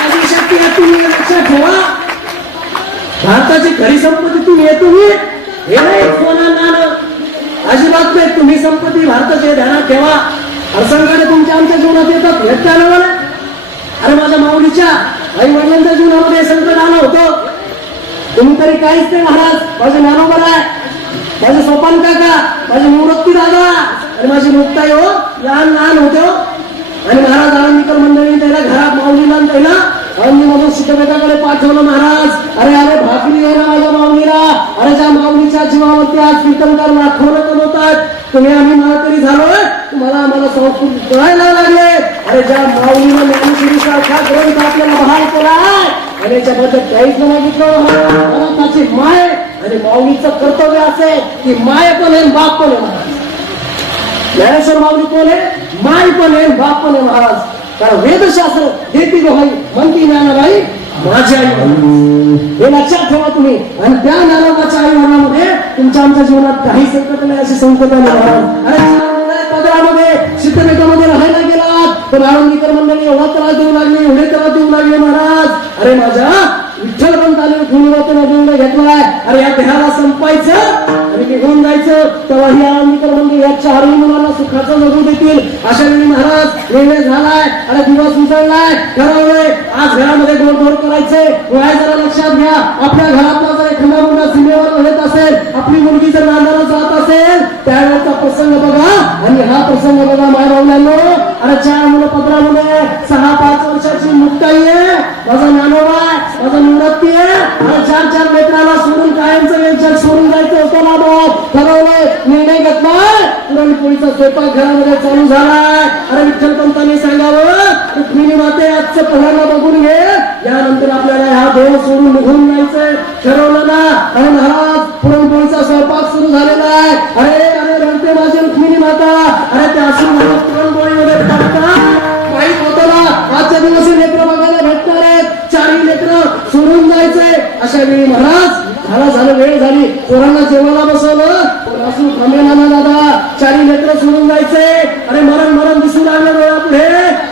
माझी शक्ती आहे तुम्ही लक्षात ठेवा. भारताची खरी संपत्ती तुम्ही आहे. तुम्ही हे नाही सोना नाणं अजिबात नाही. तुम्ही संपत्ती भारताची ध्यानात ठेवा. अडचणकडे तुमच्या आमच्या जीवनात येतात भेटताना मला. अरे माझ्या माऊलीच्या आई वडिलांच्या जीवनामध्ये संकट आलं होतं. तुम्ही तरी काहीच नाही महाराज. माझे ज्ञानोबर आहे, माझे सोपान काका, माझे निवृत्ती दादा आणि माझी मुक्ताई हो लहान लहान होते हो. आणि महाराज आळंदीकर मंडळी त्याला घरात माऊलीला त्याला आळंदीमधून शिकवेताकडे पाठवलं महाराज. अरे अरे भाकरी आहे ना माझ्या माऊलीला. अरे ज्या माऊलीच्या जीवावरती आज कीर्तनकार लाखोनं कमवतात. तुम्ही आम्ही माळकरी झालोय, तुम्हाला आम्हाला संस्कृत कळायला लागले. अरे ज्या माऊलीनं ज्ञानेश्वरी सारखा ग्रंथ आपल्याला बहाल केला आणि याच्याबद्दल काहीच मागितलं. त्याची माय आणि माऊलीचं कर्तव्य असे की माय पण आहे बाप पण आहे. ज्ञानेश्वर माऊली कोण आहे? माय पण आहे बाप पण आहे महाराज. कारण वेदशास्त्र देती दोहाई म्हणती ज्ञानाबाई माझी आई. हे लक्षात ठेवा तुम्ही. आणि त्या ज्ञानाबाच्या आई वडिलांमध्ये तुमच्या आमच्या जीवनात काही संकट नाही अशी संकट आहे महाराज. अरे पदरामध्ये सिद्धमेकामध्ये राहायला गेलात पण आळंदीकर मंडळी एवढा त्रास देऊ लागले, एवढे त्रास देऊ लागले महाराज. अरे माझ्या विठ्ठल पंताने निर्णय घेतलाय. अरे या देहाला संपायचं आणि निघून जायचं. तेव्हा ही आळंदीकर मंडळी या चारही मुलांना सुखाचं जगू देतील अशा वेळी महाराज निर्णय झालाय. अरे दिवस उजळलाय, ठरवलंय आज घरामध्ये गोडधोड करायचंय. वय जरा लक्षात घ्या. आपल्या घरातला जर एखादा मुलगा सीमेवर येत असेल, आपली मुलगी जर नांदाला जात असेल त्यावेळेचा प्रसंग बघा. आणि हा प्रसंग बघा माय भावल्यांनो. अरे 4 मुलं 15 मुले 6-5 वर्षाची मुक्ताई आहे, माझा ज्ञानोबा आहे, माझा निवृत्ती आहे. अरे 4 लेकराला सोडून कायमचं वेळ सोडून जायचं होतं ना भाऊ. ठरवलंय, निर्णय घेतलाय. पुरणपोळीचा स्वयंपाक घरामध्ये चालू झालाय. अरे विठ्ठल पंतांनी सांगावं रुक्मिणी माते आजचं पहिल्यांदा बघून घे, यानंतर आपल्याला हा देव सोडून निघून जायचंय. ठरवलं ना. अरे महाराज पुरणपोळीचा स्वयंपाक सुरू झालेला आहे. अरे अरे रडते माझी रुक्मिणी माता. अरे त्या असून पुरणपोळीमध्ये टाकतात माहीत होतं ना आजच्या दिवशी लेकरं बघायला भेटणार आहेत. 4ही लेकरं सोडून जायचंय. अशा वेळी महाराज झालं वेळ झाली. पोरांना जेवायला बसवलं. असून थांबेना ना दादा, 4ही लेकरं सोडून जायचंय. अरे मरण दिसू लागलं डोळा पुढे.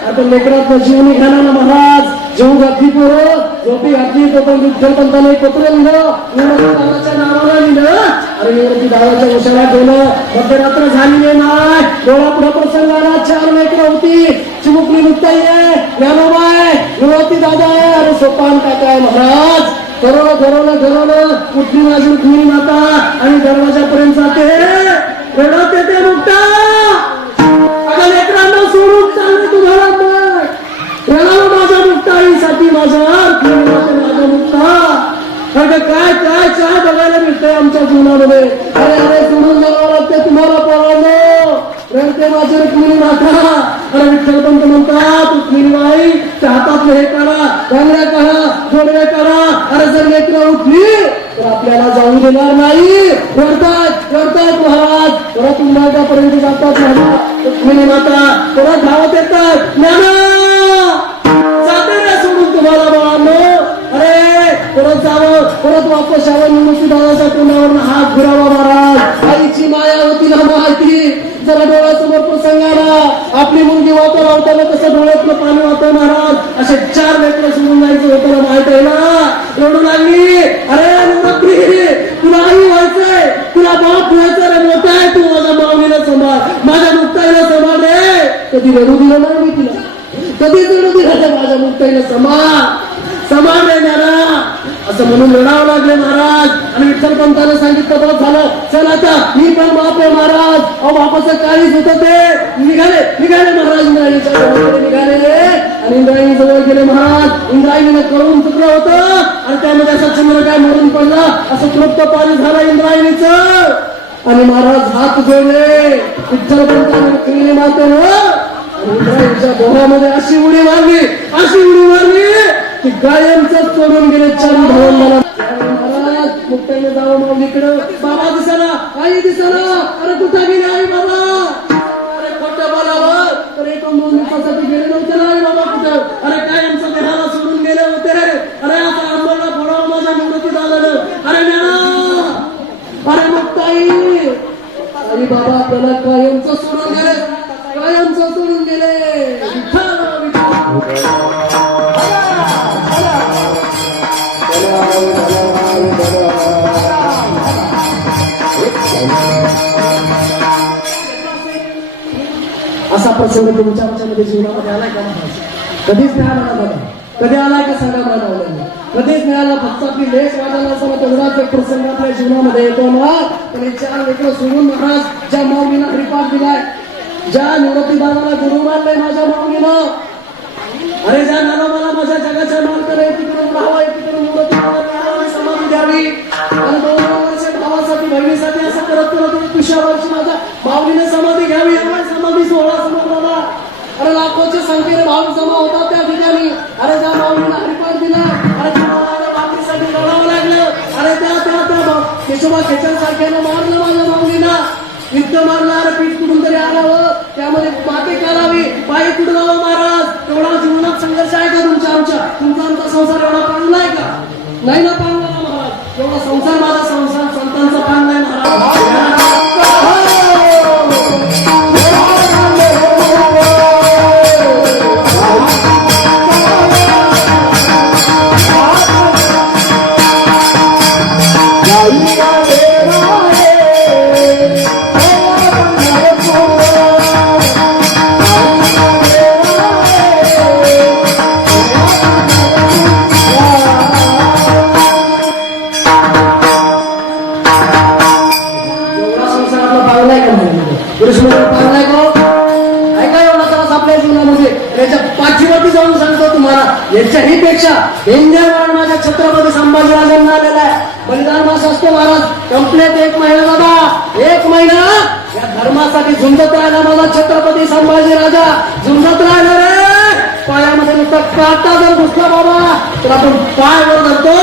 आता लेकरात जीव निघाला ना महाराज. जेव घातली पोरं, झोपी घातली. तो विठ्ठल पंताने पत्र लिहिलं, निवृत्ती नावाला लिहिलं. अरे निवृत्ती दादाच्या उशाला ठेवलं. मध्यरात्र झाली नाही. डोळा पुढे प्रसंग आला. 4 लेकरं होती. चिमुकली मुक्ताई आहे, ज्ञानोबा आहे, निवृत्ती दादा आहे. अरे सोपान काका आहे महाराज. ठरवलं कुठली माझी रुक्मिणी माता आणि दरवाजापर्यंत जाते. रडत येते मुक्ता. अगं लेकरांना सोडून चालले तू घरात. रडावं माझ्या मुक्ताईसाठी, माझ्या मुक्ता. अगं काय काय काय बघायला मिळतंय आमच्या जीवनामध्ये. अरे अरे सोडून जावं लागते तुम्हाला पोरांनो. रडते माझी रुक्मिणी माता. अरे विठ्ठल पंत म्हणतात रुक्मिणी बाई त्या हातातलं हे करा, बांगड्या करा, जोडवे करा. अरे जर लेकरं उठली तर आपल्याला जाऊ देणार नाही. रडतात महाराज. परत उन्हाळ्यापर्यंत जातात महाराज. रुक्मिणी माता परत धावत येतात. जाते रे सोडून तुम्हाला बाळांनो. अरे परत जावं, परत वापस यावं. निवृत्ती दादाच्या तोंडावर हात फिरावा महाराज. आईची माया होती ना माहिती. जरा डोळ्यासमोर प्रसंग आला. आपली मुलगी वापर लावताना कसं डोळ्यातलं पाणी वाहतं महाराज. असे 4 लेकरं सोडून जायचं होतं माहित आहे ना. रडू लागली. अरे निवृत्ती तुला आई व्हायचंय, तुला बाप व्हायचं. रे मोठा आहे तू. माझ्या माऊलीला सांभाळ, माझ्या मुक्ताईला सांभाळ रे. कधी रडू दिलं नाही मी तिला. कधी रडू दिला माझ्या मुक्ताईला समान आहे नाना असं म्हणून रडावं लागले महाराज. आणि विठ्ठल पंताने सांगितलं बरं झालं, चल आता मी पण बाप आहे महाराज. अहो बापाचं काळीच होतं ते. निघाले महाराज इंद्रायणीच्या जवळ निघाले आणि इंद्रायणी जवळ गेले महाराज. इंद्रायणीने करून चुकलं होतं आणि त्यामध्ये असा चंद्र काय मरून पडला, असं तृप्त पाणी झालं इंद्रायणीचं. आणि महाराज हात जोडले विठ्ठल पंताने केले मातेनं. इंद्रायणीच्या डोळ्यामध्ये अशी उडी मारली की कायमच सोडून गेले चालू धावून मला. महाराज मुक्ताईने जावं माऊलीकडं. बाबा दिसाला, आई दिसाला. अरे कुठं गेले आई बाबा? अरे खोटं बोलावं तर 1-2 दिवसासाठी गेले नव्हते ना आई बाबा कुठं? अरे कायमचं देहाला सोडून गेले होते रे. अरे आता अंबाला फोडावं माझ्या निवृत्ती झालं. अरे नाना, अरे मुक्ताई, आई बाबा आपल्याला कायमचं सोडून गेले. असा प्रसंग तुमच्या आमच्यामध्ये जीवनामध्ये आलाय का? कधीच नाही आला दादा. कधी आलाय का सांगा मला? कधीच नाही आला. फक्त आपली लेख वाजायला असताना तेवढाच एक प्रसंग आपल्या जीवनामध्ये येतो ना. पण 4 लेकरं सोडून महाराज ज्या माऊलीला हरिपाठ दिलाय, ज्या निवृत्ती दादाला गुरु मानलंय माझ्या माऊलीनं, अरे ज्या नानामाला माझ्या जगाच्या मालकाला एकीकडून राहावं, एकीकडून निवृत्ती दादाला समाधी द्यावी आणि 2 वर्ष भावासाठी बहिणीसाठी असं करत 21व्या वर्षी माझ्या माऊलीने समाधी घ्यावी. समाधी सोहळा समजला. अरे लाखोच्या संख्येने भाव जमा होतात त्या ठिकाणी. अरे ज्या माऊलीला हरिपाठ दिला, अरे त्या बाबतीसाठी लढावं लागलं. अरे त्या केशोबा खेचर सारख्यानं मारलं माझ्या माऊलीला. इतकं मारलं, अरे पीठ कुठून तरी आणावं, त्यामध्ये माती काढावी, पायी कुठलावं महाराज. एवढा जीवनात संघर्ष आहे का तुमचा आमचा संसार एवढा पाळलाय का? नाही ना पाळला महाराज. एवढा संसार माझा संसार संतांचा पाळलाय महाराज. याच्याही पेक्षा डेंजर माझ्या छत्रपती संभाजीराजांना आलेला आहे. बलिदान मास असतो महाराज. कंप्लेट 1 महिना बाबा, 1 महिना या धर्मासाठी झुंजत राहिला माझा छत्रपती संभाजीराजा. झुंजत राहिला रे. पायामध्ये नुसता काटा जर घुसला बाबा तर आपण पाय वर धरतो.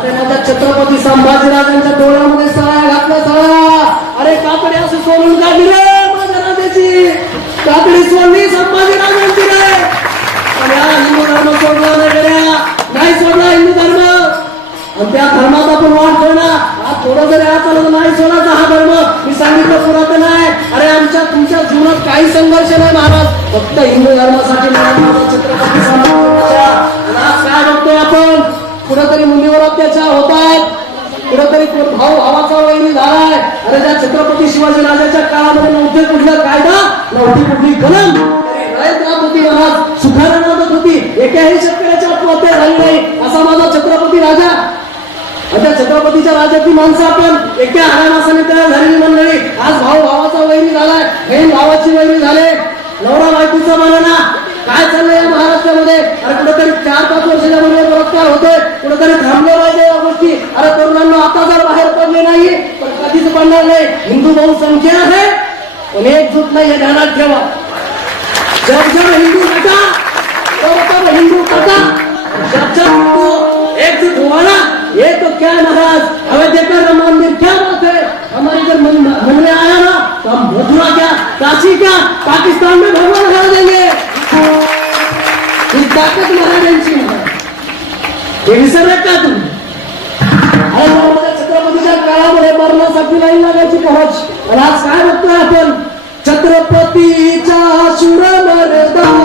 अरे माझ्या छत्रपती संभाजीराजांच्या डोळ्यामध्ये सळ्या घातल्या, सळ्या. अरे कापडे असं सोडून काढली रे माझ्या राजाची. कापडी सोडली संभाजीराजांची रे. हिंदू धर्म सोडला नाही सोडला हिंदू धर्म. आणि त्या धर्मात आपण वाढतोय ना. हा थोडं जरी चालला नाही सोडायचा हा धर्म. मी सांगितलं पुरातन आहे. अरे आमच्या तुमच्या जीवनात काही संघर्ष नाही महाराज. फक्त हिंदू धर्मासाठी माझा छत्रपती संभाजीराजा. आणि आज काय बघतोय आपण? कुठेतरी मुलीवर अत्याचार होत आहेत, कुठेतरी भाऊ भावाचा वैरी झालाय. अरे त्या छत्रपती शिवाजी राजाच्या काळामध्ये नव्हते कुठला कायदा, नव्हती कुठली कलम. होती महाराज, सुखाने नांदत होती. एकाही शेतकऱ्याची आत्महत्या झाली नाही असा माझा छत्रपती राजा. त्या छत्रपतीच्या राजाची माणसं आपण एका आरामासाने तयार झालेली मंडळी. आज भाऊ भावाचा वैरी झालाय, बहीण भावाची वैरी झाले, नवरा बायकोचा मानना. काय चाललंय या महाराष्ट्रामध्ये? अरे कुठेतरी 4-5 वर्षाच्या मुले बलात्कार होते, कुठेतरी थांबले पाहिजे या गोष्टी. अरे तरुणांना आता जर बाहेर पडले नाही तर कधीच पडणार नाही. हिंदू बहुसंख्या आहे पण एकजूट नाही हे ध्यानात ठेवा. जब हिंदू कटा तब हिंदू कटा. जब एकजुट हुआ ना ये तो क्या महाराज, हमें देखकर मंदिर क्या बात है. हमारे जब मन में आया ना तो हम मथुरा क्या, काशी क्या, पाकिस्तान में भगवान लगा देंगे. ही ताकद महाराजांची. हे विसरले का तुम्ही? अरे छत्रपतीच्या काळामध्ये मरणासाठी नाही लागायची कवच. आणि आज काय बघतोय आपण? छत्रपतीच्या शूर मर्दाना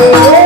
Bye.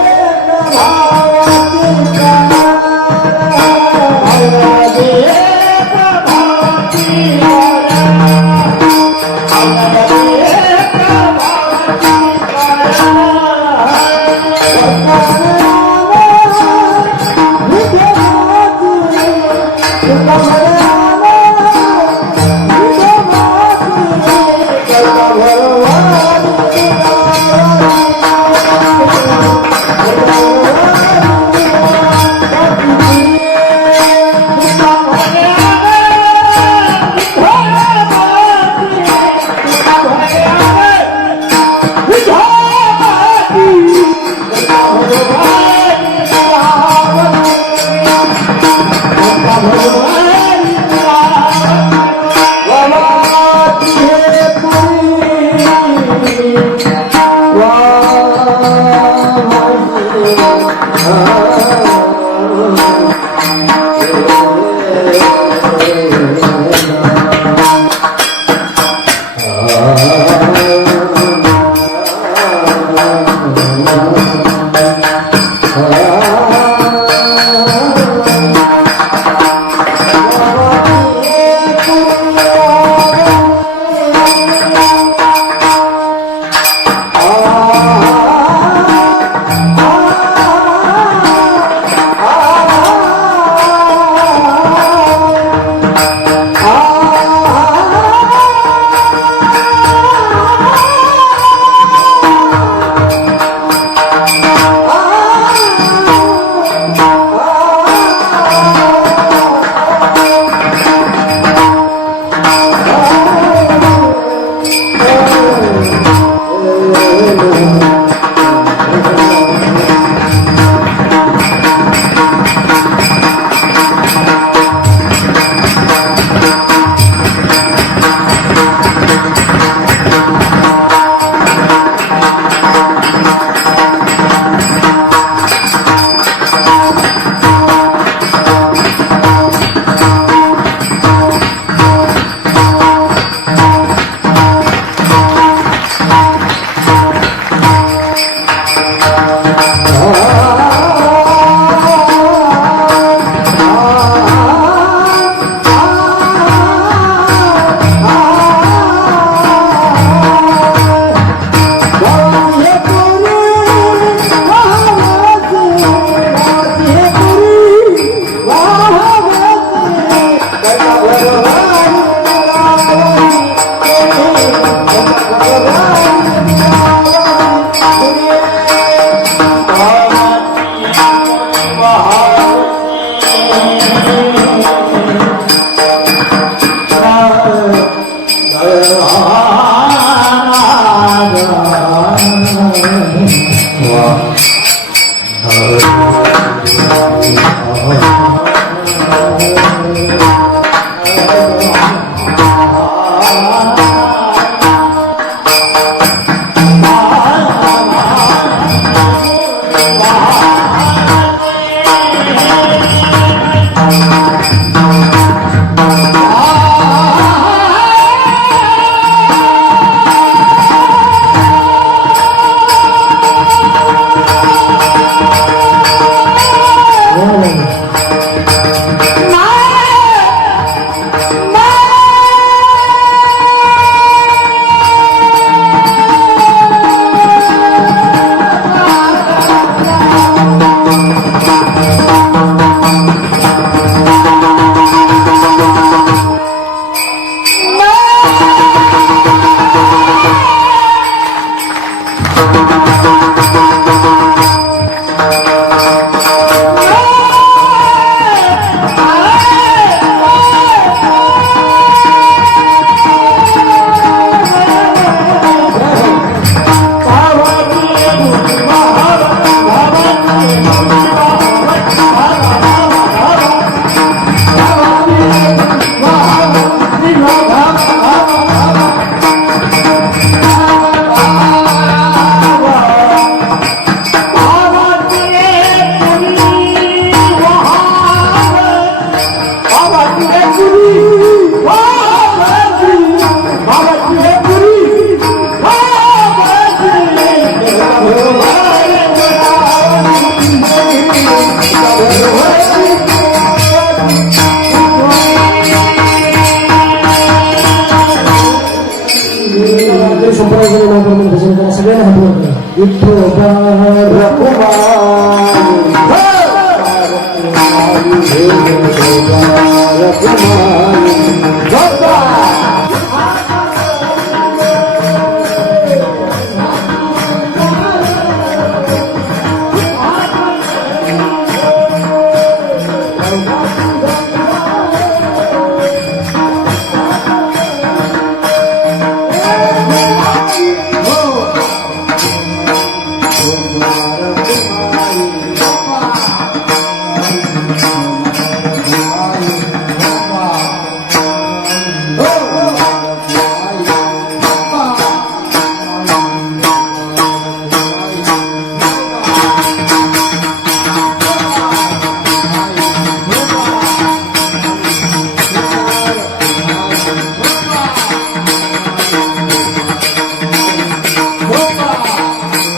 सगळ्यांना हात विठोबा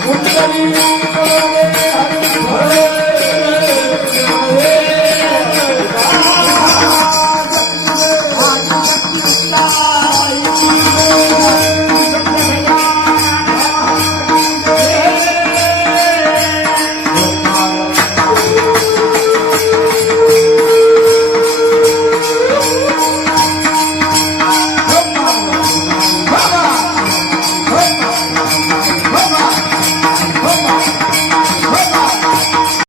उत्तरी